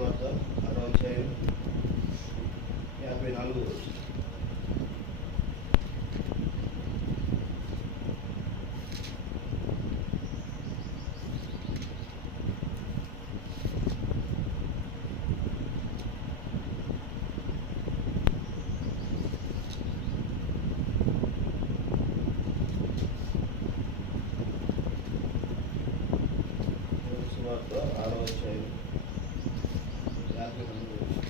సువార్త 6వ అధ్యాయం 54వ వచనం. సువార్త 6వ అధ్యాయం 54వ వచనం.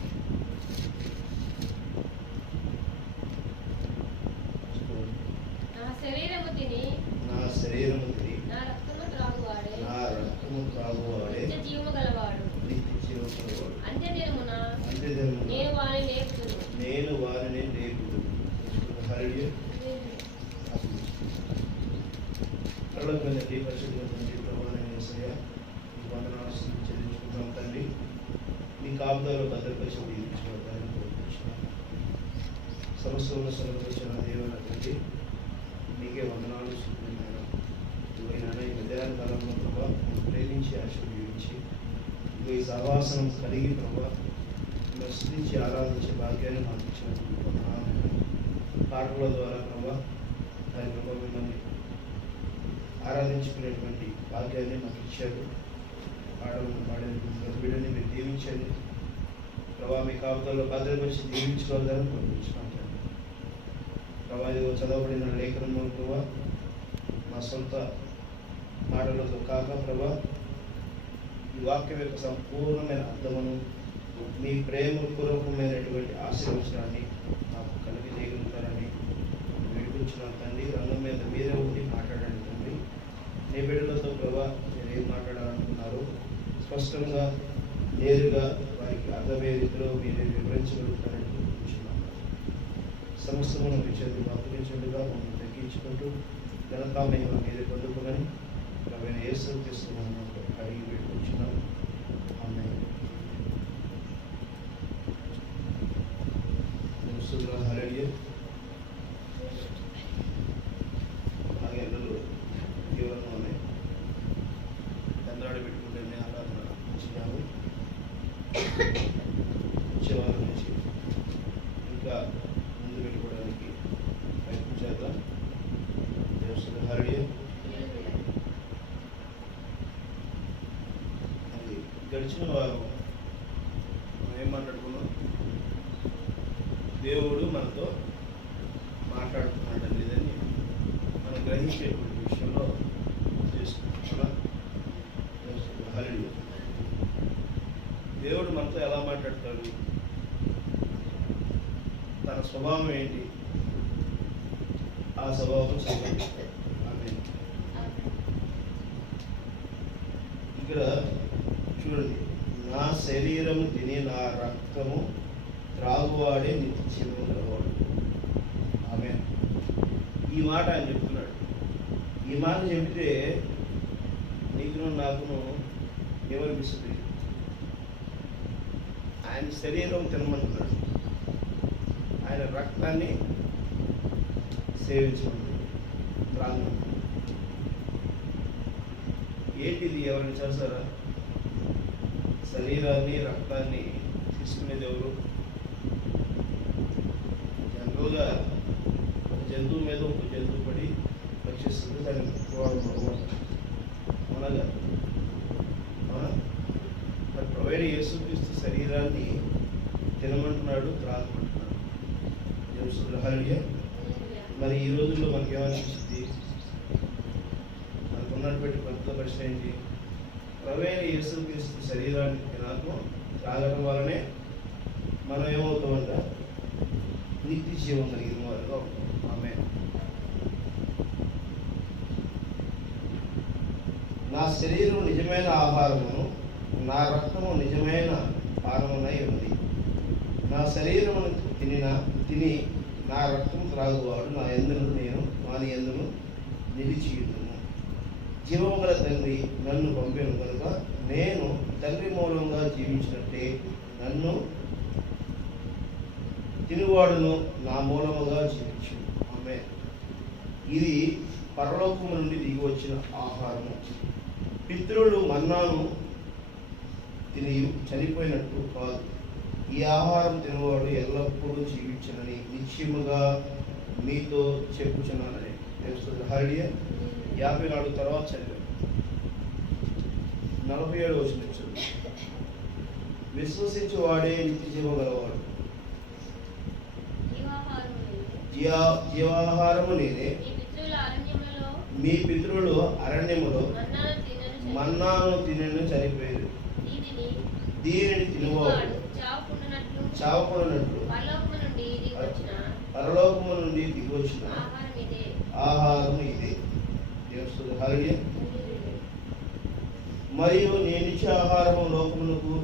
నా శరీరము తిని నా నా రక్తము త్రాగువాడే నిత్య జీవము గలవాడు. అంత్యదినమున అంత్యదినమున నేను వారిని లేపుదును. నేను వారిని లేపుదును. హల్లెలూయా. పరలోకమందున్న పరిశుద్ధుడైన ప్రభువైన యేసయ్యా, నీకు వందనాలు చెల్లించుకుంటాం తండ్రి. నీ కాపుదలలో భద్రపరిచి దీవించబడతారని కోరుకుంటున్నాను. సమస్యలను సమకూర్చిన దేవుని తండ్రి, నీకే వందనాలు చెప్తున్నాను. ఇవైనా ఈ మధ్యాహ్న కాలంలో ప్రభా ప్రేమించి ఆశీర్వదించి ఈ సహవాసం కలిగి ప్రభా స్మరించి ఆరాధించే భాగ్యాన్ని మాకు ఇచ్చినందుకు వందనాలు. పాటల ద్వారా ప్రభా దాని ప్రభా మిమ్మల్ని ఆరాధించుకునేటువంటి భాగ్యాన్ని మాకు ఇచ్చారు. పాటలను పాడేటువంటి బిడ్డని మీరు దీవించండి ప్రభా. మీ కాపుదల్లో భద్రపరిచి దీవించుకోవాలని పంపించుకుంటాను ప్రభా. ఇదిగో చదవబడిన లేఖనంలో ప్రభా మా సొంత మాటలతో కాక ప్రభా, ఈ వాక్యం యొక్క సంపూర్ణమైన అర్థమును మీ ప్రేమపూర్వకమైనటువంటి ఆశీర్వచనాన్ని నాకు కలిగి చేయగలుగుతారని వేడుకుంటున్నాను తండ్రి. రంగం మీద మీరే ఉండి మాట్లాడండి తండ్రి. నీ బిడ్డలతో ప్రభా మీరు ఏం మాట్లాడాలనుకున్నారో స్పష్టంగా నేరుగా వారికి అర్థమయ్యే రీతిలో మీరే వివరించగలుగుతారని కోరుకుంటున్నాను. సమస్తమును మీ చేతులు అప్పగించుండగా మమ్మల్ని తగ్గించుకుంటూ ఘనతామహిమ మీరే పొందుకోమని ప్రవీణ యేసు క్రీస్తునామమున అడిగి వేడుకుంటున్నాను. ఆమేన్. హల్లెలూయా. అలాగే అందరూ జీవనంలోనే తండ్రాడి పెట్టుకుంటేనే ఆరాధన వచ్చినాము. వచ్చే వారం నుంచి ఇంకా ముందు పెట్టుకోవడానికి ప్రయత్నం చేద్దాం. హల్లెలూయా. అది గడిచిన వారం మనం ఏం మాట్లాడుకున్నాం? దేవుడు మనతో మాట్లాడుతున్నాడు అనేదని మనం గ్రహించేటువంటి విషయంలో చేసుకుంటున్నాం. హల్లెలూయా. దేవుడు మనతో ఎలా మాట్లాడతాడు? తన స్వభావం ఏంటి? ఆ స్వభావం సంబంధిస్తాడు. ఆమేన్. ఇక్కడ చూడండి, నా శరీరము తిని నా రక్తము త్రాగువాడే నిత్య జీవము గలవాడు. ఆమేన్. ఈ మాట ఆయన చెప్తున్నాడు. ఈ మాట చెప్తే నీకును నాకును ఏమనిపిస్తుంది? ఆయన శరీరం తినమంటున్నాడు, ఆయన రక్తాన్ని సేవించమంటున్నాడు, త్రాగమంటున్నాడు. ఏంటిది? ఎవరిని చేస్తారా? శరీరాన్ని రక్తాన్ని తీసుకునేది ఎవరు? జనరల్గా ఒక జంతువు మీద ఒక జంతువు పడి రక్షిస్తుంది, దాన్ని అనగా మరి ప్రొవైడ్ యేసుక్రీస్తు శరీరాన్ని తినమంటున్నాడు, త్రాగమంటున్నాడు. హల్లెలూయా. మరి ఈ రోజుల్లో మనకి ఏమనిపిస్తుంది? మనకు ఉన్నటువంటి పెద్ద ప్రశ్న ఏంటి? ప్రొవైడ్ యేసుక్రీస్తు శరీరాన్ని తినకు త్రాగడం వల్లనే మనం ఏమవుతామంట? నిత్య జీవం కలిగిన వారుగా ఉంటాం. ఆమేన్. నా శరీరం నిజమైన ఆహారమును నా రక్తము నిజమైన పానమునై ఉంది. నా శరీరమును తిని నా రక్తము త్రాగువాడు నా యందును నేను వాని యందును నిలిచియుందును. జీవము గల తండ్రి నన్ను పంపెను కనుక నేను తండ్రి మూలంగా జీవించినట్టే నన్ను తినువాడును నా మూలముగా జీవించు. ఆమేన్. ఇది పరలోకము నుండి దిగి వచ్చిన ఆహారము. పితరులు మన్నాను తిని చనిపోయినట్టు కాదు. ఈ ఆహారం తినవాడు ఎల్లప్పుడూ జీవించునని నిశ్చయముగా మీతో చెప్పుచున్నానని తెలుస్తుంది. హల్లెలూయా. 54 తర్వాత చదివాం. 47 వచనం చదువు. విశ్వసించు వాడే నిత్య జీవం గలవాడు. జీవాహారము నేనే. మీ పితరులు అరణ్యములో మన్నాను తినను చనిపోయారు. దీనిని తినువాడు చావకుండానట్లు పరలోకము నుండి దిగొచ్చిన ఆహారం ఇదే. హల్లెలూయా. మరియు నేనిచ్చే ఆహారము లోకమునకు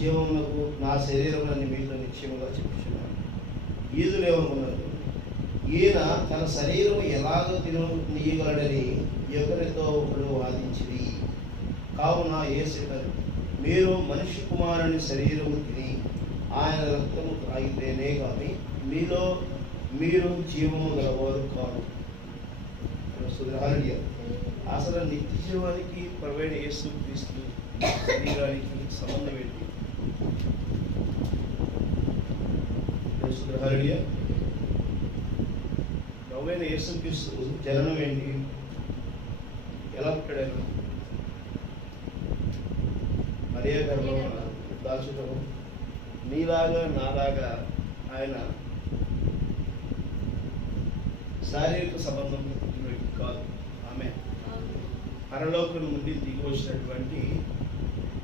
జీవమునకు నా శరీరమునని మీతో నిశ్చయముగా చెప్పుచున్నాను. యూదులు ఏమనుకున్నారు? ఈయన తన శరీరం ఎలాగో తిననీయగలడని ఒకరితో ఒకడు వాదించింది. కావున యేసు మీరు మనిషి కుమారుని శరీరము తిని ఆయన రక్తము తాగితేనే కానీ మీలో మీరు జీవము గలవారు కాదు. హల్లెలూయా. అసలు నిత్య జీవానికి ప్రవేణ యేసు క్రీస్తు శరీరానికి సంబంధం ఏంటి? హల్లెలూయా. ప్రవేణ యేసు క్రీస్తు జననం ఏంటి? ఎలా పుట్టాడు? మరియ గర్భంలో దాల్చడం. నీలాగా నాలాగా ఆయన శారీరక సంబంధం కాదు. ఆమె పరలోకం నుండి దిగి వచ్చినటువంటి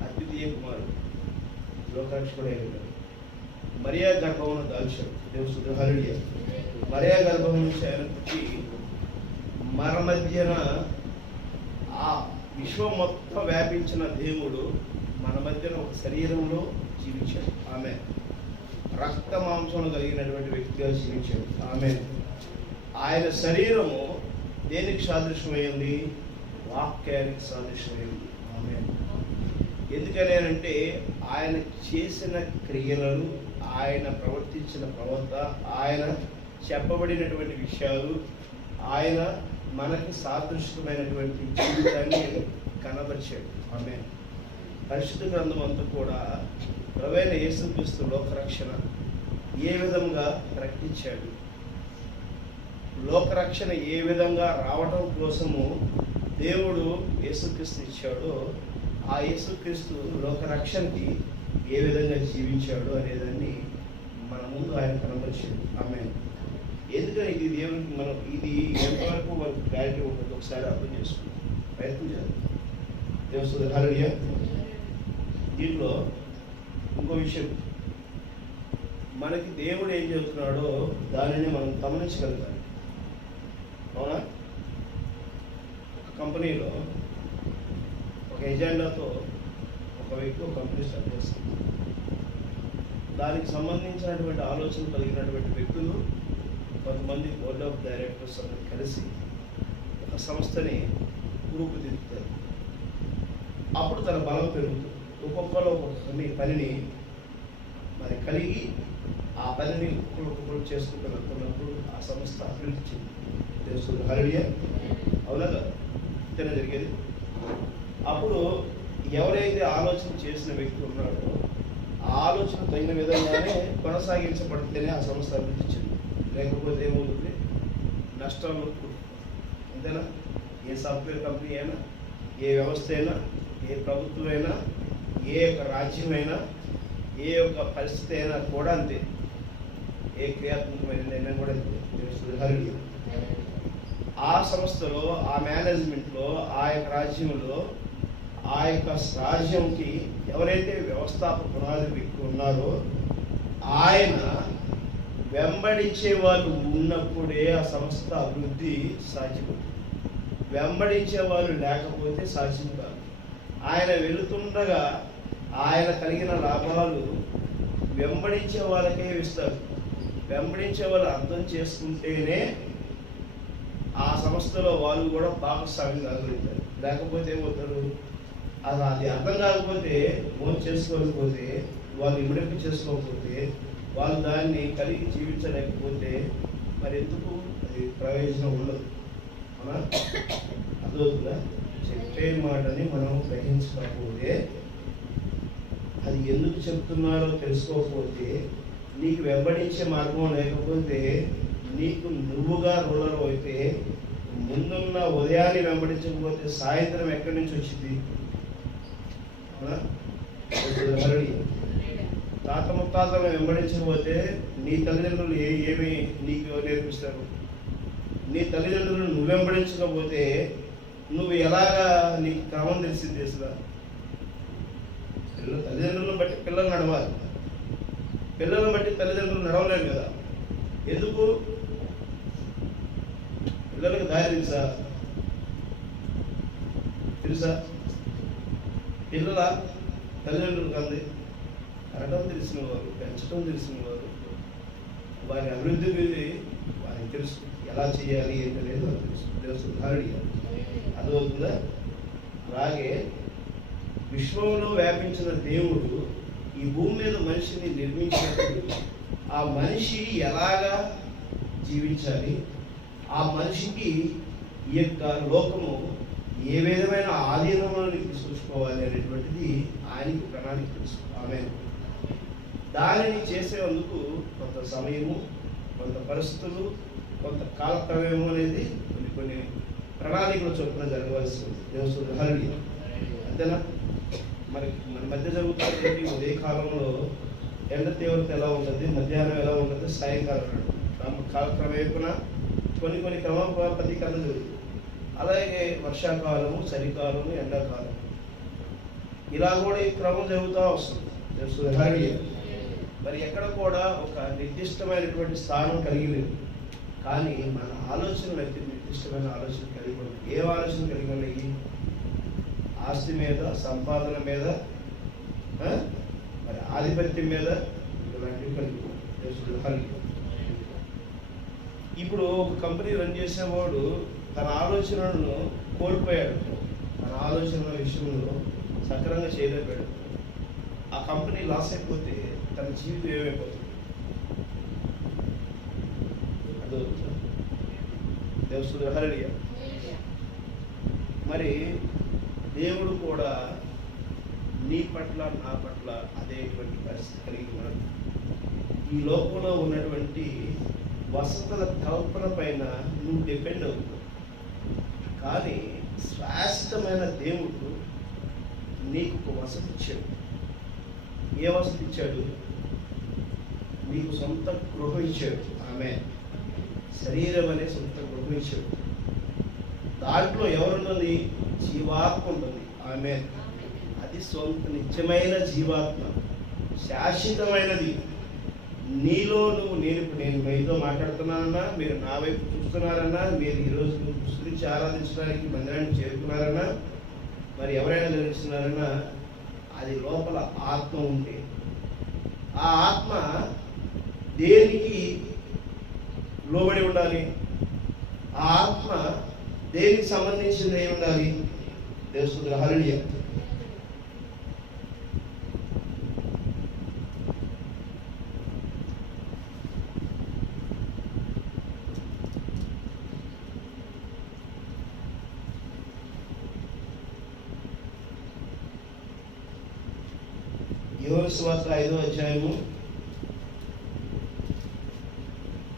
అద్వితీయ కుమారుడు, లోకరక్షకుడే. మరియా గర్భమును దాల్చాడు. దేవుడు. హల్లెలూయా. మరియా గర్భం నుంచి ఆయన పుట్టి మన మధ్యన ఆ విశ్వం మొత్తం వ్యాపించిన దేవుడు మన మధ్యన ఒక శరీరంలో జీవించాడు. ఆమె రక్త మాంసంలో కలిగినటువంటి వ్యక్తిగా జీవించాడు. ఆమె ఆయన శరీరము దేనికి సాదృశ్యమైంది? వాక్యానికి సాదృశ్యమైంది. ఆమె ఎందుకని అంటే ఆయన చేసిన క్రియలను, ఆయన ప్రవర్తించిన ప్రవర్త, ఆయన చెప్పబడినటువంటి విషయాలు, ఆయన మనకి సాదృశ్యమైనటువంటి జీవితాన్ని కనబరిచాడు. ఆమె పరిశుద్ధ గ్రంథం అంతా కూడా ప్రభువైన యేసుక్రీస్తు లోకరక్షణ ఏ విధంగా ప్రకటించాడు, లోకరక్షణ ఏ విధంగా రావటం కోసము దేవుడు యేసుక్రీస్తు ఇచ్చాడో, ఆ యేసుక్రీస్తు లోకరక్షణకి ఏ విధంగా జీవించాడు అనేదాన్ని మన ముందు ఆయన కనబరిచాడు. ఆమె ఎందుకని ఇది దేవునికి మనం ఇది ఎంతవరకు మనకు క్లారిటీ ఉంటుంది ఒకసారి అర్థం చేసుకుంటాం, ప్రయత్నం చేయాలి. దేవుడు. హల్లెలూయా. దీంట్లో ఇంకో విషయం, మనకి దేవుడు ఏం చెబుతున్నాడో దానిని మనం గమనించగలుగుతాం. అవునా? ఒక కంపెనీలో ఒక ఎజెండాతో ఒక వ్యక్తి ఒక కంపెనీ స్టార్ట్ చేస్తుంది. దానికి సంబంధించినటువంటి ఆలోచన కలిగినటువంటి వ్యక్తులు కొంతమంది బోర్డ్ ఆఫ్ డైరెక్టర్స్ అందరూ కలిసి ఒక సంస్థని రూపుదిద్దుతారు. అప్పుడు తన బలం పెరుగుతుంది. ఒక్కొక్కరు ఒక్కొక్క పనిని మరి కలిగి ఆ పనిని ఒక్కొక్కరు చేసుకుంటూ వెళ్తున్నప్పుడు ఆ సంస్థ అభివృద్ధి చెందుతుంది. హల్లెలూయా. అవునా కదా? ఇంతనే జరిగేది. అప్పుడు ఎవరైతే ఆలోచన చేసిన వ్యక్తి ఉన్నాడో ఆ ఆలోచన తగిన విధంగానే కొనసాగించబడితేనే ఆ సంస్థ అభివృద్ధి చెంది, లేకపోతే ఏమవుతుంది? నష్టాలు. అంతేనా? ఏ సాఫ్ట్వేర్ కంపెనీ అయినా, ఏ వ్యవస్థ అయినా, ఏ ప్రభుత్వం అయినా, ఏ యొక్క రాజ్యమైనా, ఏ యొక్క పరిస్థితి అయినా కూడా అంతే. ఏ క్రియాత్మకమైన నిర్ణయం కూడా అంతే. ఆ సంస్థలో, ఆ మేనేజ్మెంట్లో, ఆ యొక్క రాజ్యంలో, ఆ యొక్క రాజ్యంకి ఎవరైతే వ్యవస్థాపక పునాది వ్యక్తి ఉన్నారో ఆయన వెంబడించే వాళ్ళు ఉన్నప్పుడే ఆ సంస్థ అభివృద్ధి సాధ్యపడుతుంది. వెంబడించే వాళ్ళు లేకపోతే సాధ్యం కాదు. ఆయన వెళుతుండగా ఆయన కలిగిన లాభాలు వెంబడించే వాళ్ళకే ఇస్తారు. వెంబడించే వాళ్ళు అర్థం చేసుకుంటేనే ఆ సంస్థలో వాళ్ళు కూడా భాగస్వామ్యం కలుగుతారు. లేకపోతే ఏమవుతారు? అసలు అది అర్థం కాకపోతే, ఫోన్ చేసుకోకపోతే, వాళ్ళు ఇమిడింపు చేసుకోకపోతే, వాళ్ళు దాన్ని కలిగి జీవించలేకపోతే మరి ఎందుకు అది ప్రయోజనం ఉండదు. అవునా? అదవుతుందా? చెప్పే మాటని మనం గ్రహించకపోతే అది ఎందుకు చెప్తున్నారో తెలుసుకోకపోతే, నీకు వెంబడించే మార్గం లేకపోతే, నీకు నువ్వుగా రూలర్ అయితే, ముందున్న ఉదయాన్ని వెంబడించకపోతే సాయంత్రం ఎక్కడి నుంచి వచ్చింది? తాత ముత్తాతలను వెంబడించకపోతే నీ తల్లిదండ్రులు ఏమి నీకు నేర్పిస్తారు? నీ తల్లిదండ్రులను నువ్వు వెంబడించకపోతే నువ్వు ఎలాగా నీకు క్రమం తెలిసింది తెలుసుదా? తల్లిదండ్రులను బట్టి పిల్లలు నడవాలి, పిల్లలను బట్టి తల్లిదండ్రులు నడవలేరు కదా. ఎందుకు? పిల్లలకు దారి తెలుసా? పిల్లల తల్లిదండ్రులకు అంది కరటం తెలిసిన వారు, పెంచడం తెలిసిన వారు, వారి అభివృద్ధికి వారికి తెలుసు, ఎలా చేయాలి ఏంటనేది వారికి తెలుసు. అర్థమవుతుందా? అలాగే విశ్వంలో వ్యాపించిన దేవుడు ఈ భూమి మీద మనిషిని నిర్మించినప్పుడు ఆ మనిషి ఎలాగా జీవించాలి, ఆ మనిషికి ఈ యొక్క లోకము ఏ విధమైన ఆధీనంలోకి తీసుకొచ్చుకోవాలి అనేటువంటిది ఆయనకి ప్రణాళిక తెలుసు. ఆమేన్. దానిని చేసేందుకు కొంత సమయము, కొంత పరిస్థితులు, కొంత కాలక్రమేమో అనేది కొన్ని ప్రణాళికలు చొప్పున జరగవలసి ఉంది. దేవుడు హల్లెలూయా. అంతేనా? మరి మన మధ్య జరుగుతున్నటువంటి ఉదయ కాలంలో ఎండ తీవ్రత ఎలా ఉంటుంది, మధ్యాహ్నం ఎలా ఉంటుంది, సాయంకాలం కాలక్రమేపున కొన్ని క్రమపద్ధీకరణ జరుగుతుంది. అలాగే వర్షాకాలము, చలికాలము, ఎండాకాలం ఇలా కూడా ఈ క్రమం జరుగుతూ వస్తుంది. మరి ఎక్కడ కూడా ఒక నిర్దిష్టమైనటువంటి స్థానం కలిగి లేదు. కానీ మన ఆలోచనలు అయితే నిర్దిష్టమైన ఆలోచన కలిగి ఉంది. ఏ ఆలోచన కలిగి ఉన్నాయి? ఆస్తి మీద, సంపాదన మీద, మరి ఆధిపత్యం మీద, ఇలాంటివి కలిగి ఉంది. ఇప్పుడు ఒక కంపెనీ రన్ చేసేవాడు తన ఆలోచనలను కోల్పోయాడు, తన ఆలోచనల విషయంలో సక్రమంగా చేయలేకపోయాడు. ఆ కంపెనీ లాస్ అయిపోతే తన జీవితం ఏమైపోతుంది? దేవుడు హల్లెలూయా. మరి దేవుడు కూడా నీ పట్ల, నా పట్ల అదేటువంటి పరిస్థితి కలిగి ఉన్నాడు. ఈ లోకంలో ఉన్నటువంటి వసతుల కల్పన పైన నువ్వు డిపెండ్ అవుతావు. కానీ శాశ్వతమైన దేవుడు నీకు ఒక వసతి ఇచ్చాడు. ఏ వసతి ఇచ్చాడు? నీకు సొంత గృహం ఇచ్చాడు. ఆమె శరీరం అనే సొంత గృహం ఇచ్చాడు. దాంట్లో ఎవరున్నది? జీవాత్మ ఉంటుంది. ఆమె అది సొంత నిత్యమైన జీవాత్మ, శాశ్వతమైనది. నీలో నేను మీతో మాట్లాడుతున్నానన్నా, మీరు నా వైపు చూస్తున్నారన్నా, మీరు ఈరోజు గురించి ఆరాధించడానికి మందిరానికి చేరుకున్నారన్నా, మరి ఎవరైనా గ్రహిస్తున్నారన్నా, అది లోపల ఆత్మ ఉంటే, ఆ ఆత్మ దేనికి లోబడి ఉండాలి? ఆ ఆత్మ దేనికి సంబంధించింది అయి ఉండాలి? దేవుడు హల్లెలూయా. యోహాను సువార్త 5వ అధ్యాయము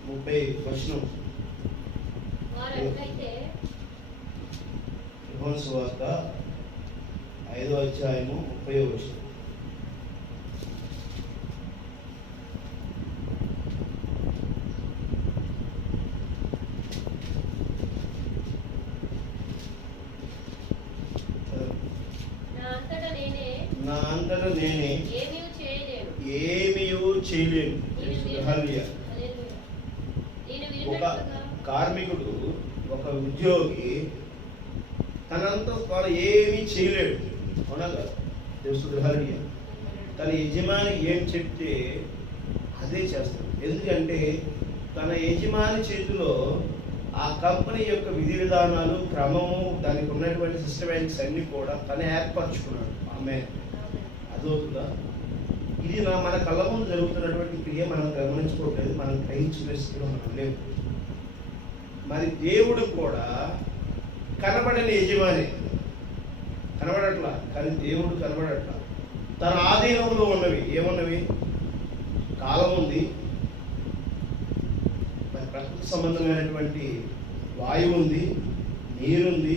30వ వచనం. యోహాను సువార్త 5వ అధ్యాయము 30వ వచనం. నా అంతటా నేనే ఏమీ చేయలేను. ఒక కార్మికుడు, ఒక ఉద్యోగి తనంతా తాను ఏమీ చేయలేడు. అవునా కదా? దేవుడు హల్లెలూయా. తన యజమాని ఏం చెప్తే అదే చేస్తాడు. ఎందుకంటే తన యజమాని చేతిలో ఆ కంపెనీ యొక్క విధి విధానాలు, క్రమము, దానికి ఉన్నటువంటి సిస్టమాటిక్స్ అన్ని కూడా తను ఏర్పరచుకున్నాడు. ఆమె అదవుతుందా? ఇది మన కళ్ళ ముందు జరుగుతున్నటువంటి క్రియ మనం గమనించుకోవట్లేదు, మనం గ్రహించుకునే స్థితిలో మనం లేవు. మరి దేవుడు కూడా కనబడని యజమాని, కనబడట్లా, కానీ దేవుడు కనబడట్లా. తన ఆధీనంలో ఉన్నవి ఏమున్నవి? కాలం ఉంది, మరి ప్రకృతి సంబంధమైనటువంటి వాయువు ఉంది, నీరుంది.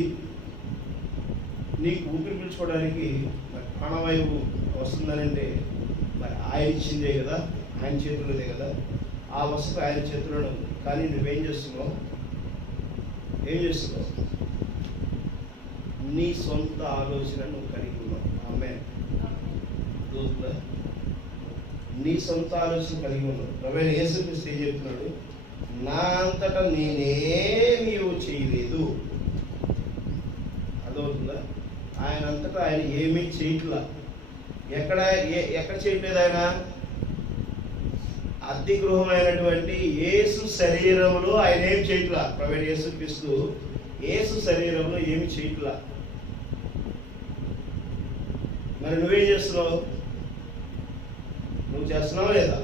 నీకు ఊపిరి పీల్చుకోవడానికి మరి ప్రాణవాయువు వస్తుందనంటే మరి ఆయన ఇచ్చిందే కదా, ఆయన చేతుల్లోనే కదా. ఆ వస్తువు ఆయన చేతుల్లోనే ఉంది. కానీ నువ్వేం చేస్తున్నావు? ఏం చేస్తున్నావు? నీ సొంత ఆలోచన నువ్వు కలిగి ఉన్నావు. ఆమేన్. నీ సొంత ఆలోచన కలిగి ఉన్నావు. ప్రభువైన యేసుక్రీస్తు ఏం చెప్తున్నాడు? నా అంతటా నేనేమీ చేయలేదు. అదవుతుందా? ఆయన అంతటా ఆయన ఏమీ చేయట్లా. ఎక్కడ చేయట్లేదు? ఆయన అద్దె గృహమైనటువంటి యేసు శరీరంలో ఆయన ఏం చేయట్లా. ప్రభువైన యేసుక్రీస్తు యేసు శరీరంలో ఏమి చేయట్లా. మరి నువ్వేం చేస్తున్నావు? నువ్వు చేస్తున్నావా లేదా?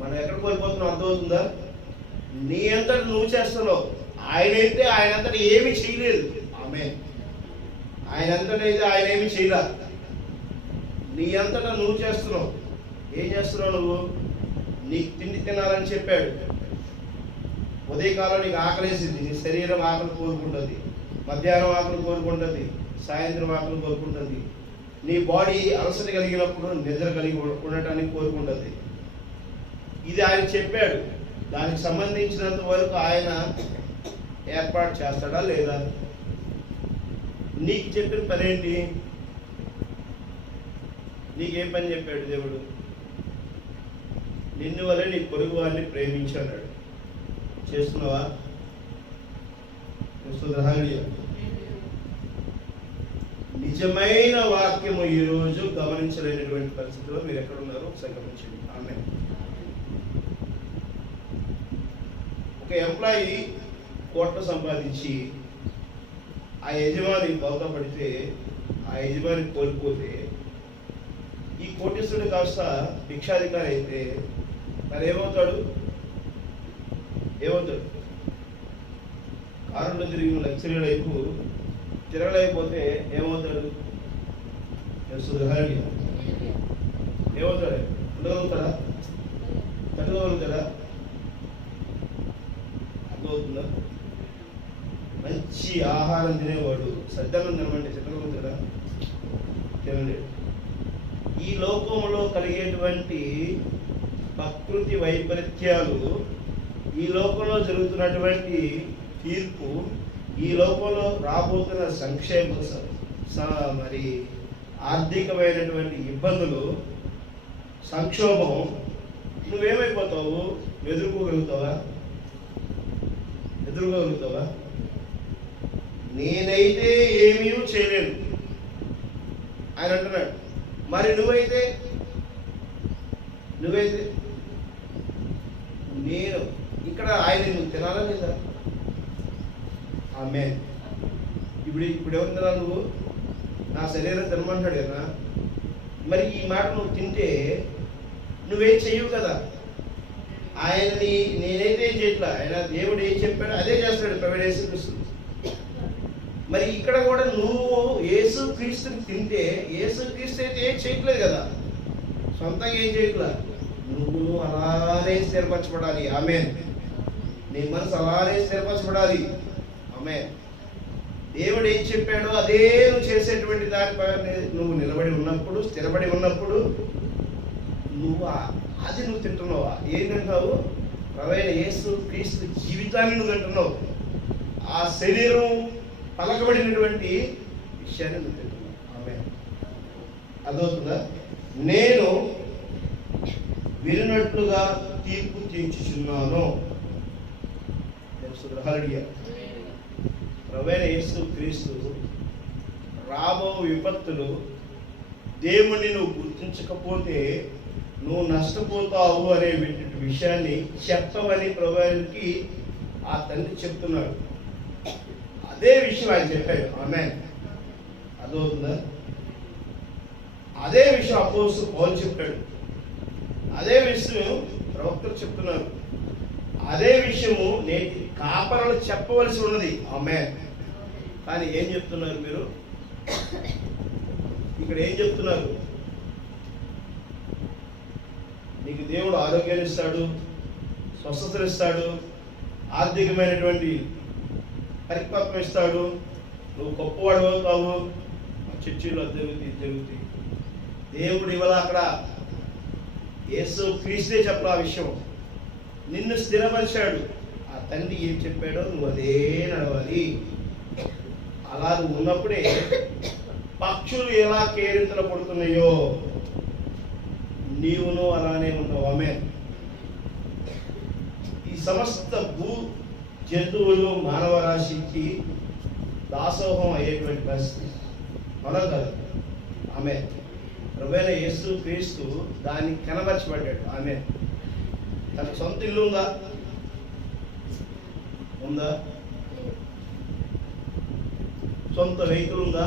మనం ఎక్కడ కోల్పోతున్నావు అర్థమవుతుందా? నీ అంతటా నువ్వు చేస్తున్నావు. ఆయనైతే ఆయన అంతటా ఏమీ చేయలేదు. ఆమేన్. ఆయన అంతటైతే ఆయన ఏమి చేయలే. నీ అంతటా నువ్వు చేస్తున్నావు. ఏం చేస్తున్నావు? నువ్వు నీకు తిండి తినాలని చెప్పాడు. ఉదయకాలం నీకు ఆకలేసింది, నీ శరీరం ఆకలి కోరుకుంటుంది, మధ్యాహ్నం ఆకలి కోరుకుంటుంది, సాయంత్రం ఆకలి కోరుకుంటుంది. నీ బాడీ అలసట కలిగినప్పుడు నిద్ర కలిగి ఉండటానికి కోరుకుంటుంది. ఇది ఆయన చెప్పాడు. దానికి సంబంధించినంత వరకు ఆయన ఏర్పాటు చేస్తాడా లేదా? నీకు చెప్పిన పని ఏంటి? నీకేం పని చెప్పాడు దేవుడు? నిన్ను వల్ల నీ పొరుగు వారిని ప్రేమించాడు. చేస్తున్నావా? నిజమైన వాక్యము ఈరోజు గమనించలేనటువంటి పరిస్థితిలో మీరు ఎక్కడ ఉన్నారో ఒకసారి గమనించండి. ఆమేన్. ఒక ఎంప్లాయీ కోట్లు సంపాదించి ఆ యజమాని బాగుపడితే, ఆ యజమాని కోల్పోతే, ఈ కోటీశ్వరుడు కాస్త భిక్షాధికారి అయితే మరి ఏమవుతాడు? కారులో తిరిగిన లగ్జరీ లైఫ్ తిరగలేకపోతే ఏమవుతాడు? ఏమవుతాడు? ఉండగలుగుతాడా? తగ్గగలుగుతాడా? అర్థమవుతుందా? మంచి ఆహారం తినేవాడు సజ్జనం తినమంటే తినగలుగుతాడా? తినలేడు. ఈ లోకంలో కలిగేటువంటి ప్రకృతి వైపరీత్యాలు, ఈ లోకంలో జరుగుతున్నటువంటి తీర్పు, ఈ లోకంలో రాబోతున్న సంక్షేమ మరి ఆర్థికమైనటువంటి ఇబ్బందులు, సంక్షోభం, నువ్వేమైపోతావు? ఎదుర్కోగలుగుతావా? నేనైతే ఏమీ చేయలేను ఆయన అంటున్నాడు. మరి నువ్వైతే నేను ఇక్కడ ఆయన నువ్వు తినాలా లేదా? ఆమేన్. ఇప్పుడు ఎవరు తినాలి? నువ్వు నా శరీరం తినమంటాడు కదా. మరి ఈ మాట నువ్వు తింటే నువ్వేం చెయ్యవు కదా. ఆయనని నేనైతే ఏం చేయట్లా. ఆయన దేవుడు ఏం చెప్పాడో అదే చేస్తాడు. ప్రభువైన యేసుక్రీస్తు. మరి ఇక్కడ కూడా నువ్వు యేసుక్రీస్తుని తింటే, యేసుక్రీస్తు అయితే ఏం చేయట్లేదు కదా, సొంతంగా ఏం చేయట్లా. నువ్వు అలానే స్థిరపరచబడాలి. ఆమేన్. నీ మనసు అలానే స్థిరపరచబడాలి. ఆమేన్. దేవుడు ఏం చెప్పాడో అదే నువ్వు చేసేటువంటి దానిపై నువ్వు నిలబడి ఉన్నప్పుడు, స్థిరపడి ఉన్నప్పుడు నువ్వు అది నువ్వు తింటున్నావా? ఏం తింటున్నావు? ప్రభువైన యేసుక్రీస్తు జీవితాన్ని నువ్వు తింటున్నావు. ఆ శరీరం పలకబడినటువంటి విషయాన్ని నువ్వు తింటున్నావు. ఆమేన్. అదవుతుందా? నేను విన్నట్లుగా తీర్పు తీర్చుచున్నాను. ప్రభువైన యేసుక్రీస్తు రాబో విపత్తులు దేవుణ్ణి నువ్వు గుర్తించకపోతే నువ్వు నష్టపోతావు అనే విషయాన్ని చెప్పమని ప్రభువుకి ఆ తండ్రి చెప్తున్నాడు. అదే విషయం ఆయన చెప్పాడు. ఆమేన్. అదవుతుందా? అదే విషయం అపోస్తలుడు పౌలు చెప్పాడు. అదే విషయం ప్రవక్తలు చెప్తున్నారు. అదే విషయము నేటి కాపరులు చెప్పవలసి ఉన్నది. ఆమేన్. కానీ ఏం చెప్తున్నారు మీరు? ఇక్కడ ఏం చెప్తున్నారు? నీకు దేవుడు ఆరోగ్యాన్ని ఇస్తాడు, స్వస్థతలు ఇస్తాడు, ఆర్థికమైనటువంటి పరిపక్వం ఇస్తాడు, నువ్వు గొప్పవాడు అవుతావు, చర్చిలో జరుగుతాయి. దేవుడు ఇవాళ అక్కడ యేసు క్రీస్తే చెప్పాలి ఆ విషయం. నిన్ను స్థిరపరిచాడు. ఆ తండ్రి ఏం చెప్పాడో నువ్వు అదే నడవాలి. అలా నువ్వు ఉన్నప్పుడే పక్షులు ఎలా కేరింతలు పడుతున్నాయో నీవును అలానే ఉన్నావు. ఆమేన్. ఈ సమస్త భూ జంతువులు మానవ రాశికి దాసోహం అయ్యేటువంటి పరిస్థితి మనం కాదు. ఆమేన్. ప్రభువైన యేసు క్రీస్తు దాన్ని కనబరచబడ్డాడు. ఆమేన్. తన సొంత ఇల్లు ఉందా? సొంత వెహికల్ ఉందా?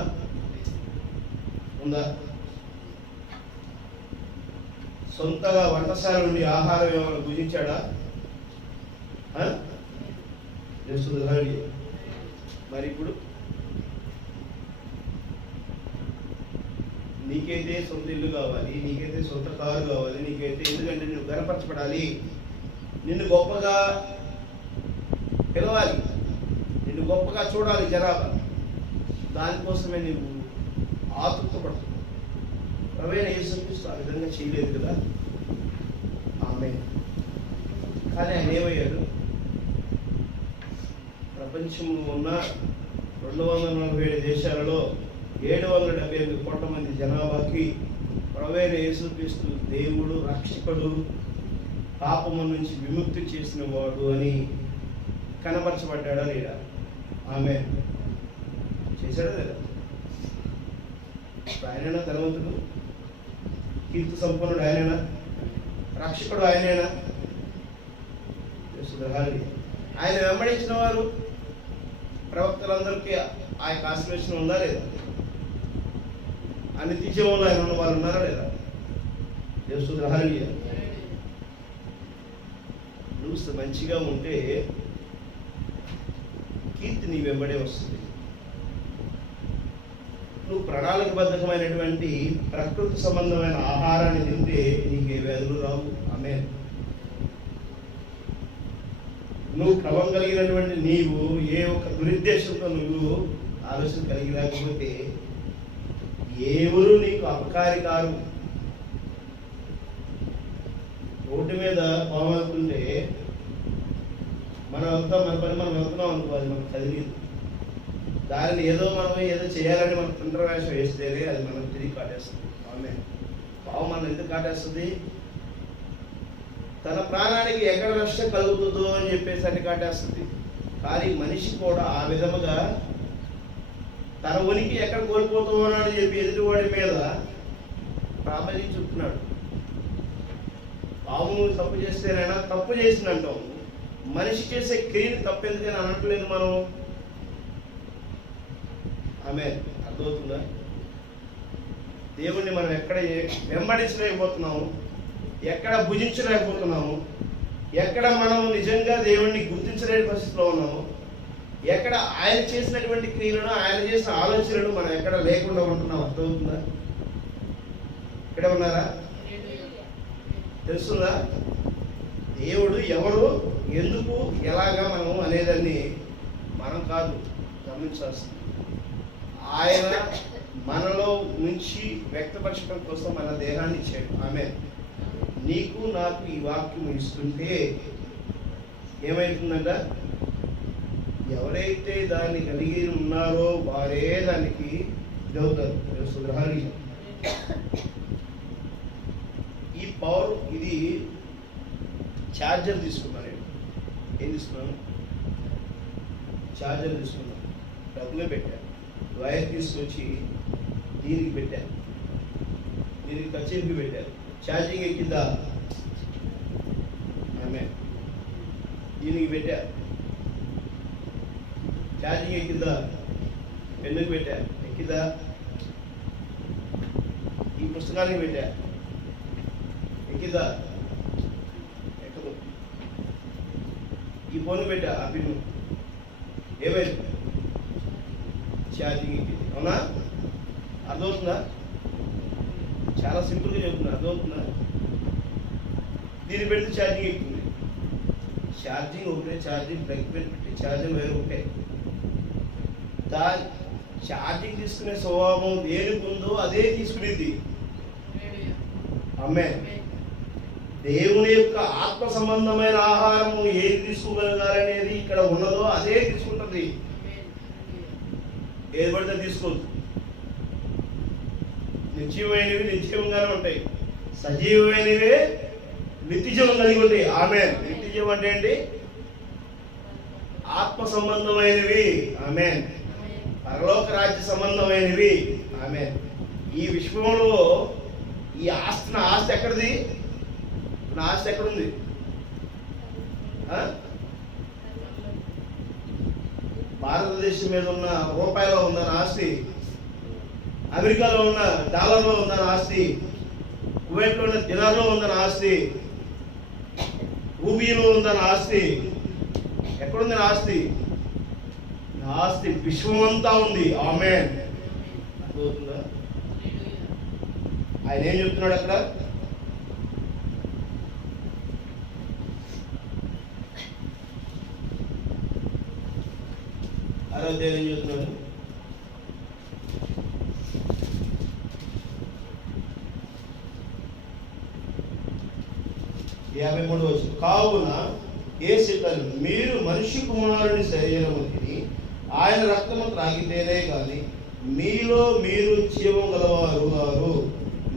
సొంతగా వంటశాల నుండి ఆహారం ఏమైనా భుజించాడా? మరి ఇప్పుడు నీకైతే సొంత ఇల్లు కావాలి, నీకైతే సొంత కారు కావాలి, నీకైతే ఎందుకంటే నువ్వు గనపరచబడాలి, నిన్ను గొప్పగా పిలవాలి, నిన్ను గొప్పగా చూడాలి జనాభా. దానికోసమే నువ్వు ఆతృతపడుతున్నావు. ప్రభువైన యేసుక్రీస్తు ఆ విధంగా చేయలేదు కదా. ఆమేన్. కానీ ఆయన ఏమయ్యాడు? ప్రపంచంలో ఉన్న 247 దేశాలలో 778 కోట్ల మంది జనాభాకి ప్రభువైన యేసుక్రీస్తు దేవుడు, రక్షకుడు, పాపము నుంచి విముక్తి చేసిన వాడు అని కనబరచబడ్డాడా లేదా? ఆమేన్. చేశాడా లేదా? ఆయనైనా ధనవంతుడు, కీర్తి సంపన్నుడు ఆయనైనా, రక్షకుడు ఆయనైనా. ఆయన వెంబడించిన వారు ప్రవక్తలందరికీ ఆ యొక్క ఆశీర్వచనం ఉందా లేదా? అన్ని తీసేవాళ్ళు ఆయన ఉన్న వాళ్ళు ఉన్నారా లేదా? నువ్వు మంచిగా ఉంటే కీర్తి నీ వెంబడే వస్తుంది. నువ్వు ప్రణాళికబద్ధమైనటువంటి ప్రకృతి సంబంధమైన ఆహారాన్ని తింటే నీకే వ్యాధులు రావు. ఆమేన్. నువ్వు క్రమం కలిగినటువంటి నీవు ఏ ఒక్క దురుద్దేశంతో నువ్వు ఆలోచన కలిగి లేకపోతే ఎవరు నీకు అపకారి కారు. రోడ్డు మీద పోవాలనుకుంటే మనం వెళ్తాం, మన పని మనం వెళ్తున్నాం అనుకో, అది మనకు తెలియదు. దానిని ఏదో చేయాలని మనం తంత్రవేషం వేస్తేనే అది మనం తిరిగి కాటేస్తుంది. ఆమె పావు మనం ఎందుకు కాటేస్తుంది? తన ప్రాణానికి ఎక్కడ నష్టం కలుగుతుందో అని చెప్పేసి అన్ని కాటేస్తుంది. కానీ మనిషి కూడా ఆ విధముగా తన ఉనికి ఎక్కడ కోల్పోతామో అని చెప్పి ఎదుటివాడి మీద ప్రాబల్యం చెప్తున్నాడు. పాము తప్పు చేస్తేనైనా తప్పు చేసిందంటాం. మనిషి చేసే క్రియని తప్పెందుకని అనట్లేదు మనం. ఆమె అర్థమవుతుందా? దేవుణ్ణి మనం ఎక్కడ వెంబడించలేకపోతున్నాము, ఎక్కడ భుజించలేకపోతున్నాము, ఎక్కడ మనం నిజంగా దేవుణ్ణి గుర్తించలేని పరిస్థితిలో ఉన్నాము, ఎక్కడ ఆయన చేసినటువంటి క్రియలను, ఆయన చేసిన ఆలోచనలను మనం ఎక్కడ లేకుండా ఉంటున్నాం. అర్థమవుతుందా? ఇక్కడ ఉన్నారా? తెలుస్తుందా? దేవుడు ఎవరు, ఎందుకు, ఎలాగా మనం అనేదాన్ని మనం కాదు గమనించాల్సింది. ఆయన మనలో నుంచి వ్యక్తపరచడం కోసం మన దేహాన్ని ఇచ్చాడు. ఆమె నీకు నాకు ఈ వాక్యం ఇస్తుంటే ఏమవుతుందంట? ఎవరైతే దాన్ని కలిగి ఉన్నారో వారే దానికి ఇదవుతారు. ఈ పవర్, ఇది ఛార్జర్ తీసుకున్నాను నేను. ఏం తీసుకున్నాను? ఛార్జర్ తీసుకున్నాను. డబ్బులో పెట్టాను, వైర్ తీసుకొచ్చి దీనికి పెట్టాను, దీనికి కచేరికి పెట్టాను. ఛార్జింగ్ ఎక్కిందా? ఆమె దీనికి పెట్టా. ఛార్జింగ్ ఎక్కిందా? పెన్నుకి పెట్టా. ఎక్కిందా? ఈ పుస్తకానికి పెట్టా. ఎక్కిందా? ఎక్కదు. ఈ ఫోన్ పెట్టా. ఆ పిన్ను ఏమైంది? ఛార్జింగ్ ఎక్కింది. అవునా? అర్థమవుతుందా? చాలా సింపుల్గా చెప్తున్నా, అర్థమవుతుందా? దీన్ని పెడితే ఛార్జింగ్ ఎక్కుతుంది. ఛార్జింగ్ ఒకటే, ఛార్జింగ్ ప్లగ్ పెట్టి ఛార్జింగ్ వేరే ఒకటే. దాని ఛార్జింగ్ తీసుకునే స్వభావం దేనికి ఉందో అదే తీసుకునేది. ఆమేన్. దేవుని యొక్క ఆత్మ సంబంధమైన ఆహారము ఏది తీసుకోగలగాలనేది ఇక్కడ ఉన్నదో అదే తీసుకుంటుంది. ఏది పడితే తీసుకోవచ్చు. నిత్యమైనవి నిత్యంగానే ఉంటాయి, సజీవమైనవే నిత్యజీవం కలిగి ఉంటాయి. ఆమేన్. నిత్యజీవం అంటే ఏంటి? ఆత్మ సంబంధమైనవి. ఆమేన్. పరలోక రాజ్య సంబంధమైనవి. ఆమేన్. ఈ విశ్వంలో ఈ ఆస్తి ఎక్కడిది? నా ఆస్తి ఎక్కడుంది? భారతదేశం మీద ఉన్న రూపాయలో ఉన్న ఆస్తి, అమెరికాలో ఉన్న డాలర్లో ఉన్న ఆస్తి, కువైట్లో ఉన్న దినార్లో ఉన్న ఆస్తి, రూబీలో ఉన్న ఆస్తి, ఎక్కడుంది నా ఆస్తి? నా ఆస్తి విశ్వమంతా ఉంది. ఆమేన్. అర్థమవుతుందా? ఆయన ఏం చెప్తున్నాడు అక్కడ? అధ్యాయం ఏం చెప్తున్నాడు? 53వ వచనం. కావున యేసు చెప్పాడు, మీరు మనిషి కుమారుని శరీరము తిని ఆయన రక్తము త్రాగితేనే కానీ మీలో మీరు జీవం గలవారు గారు.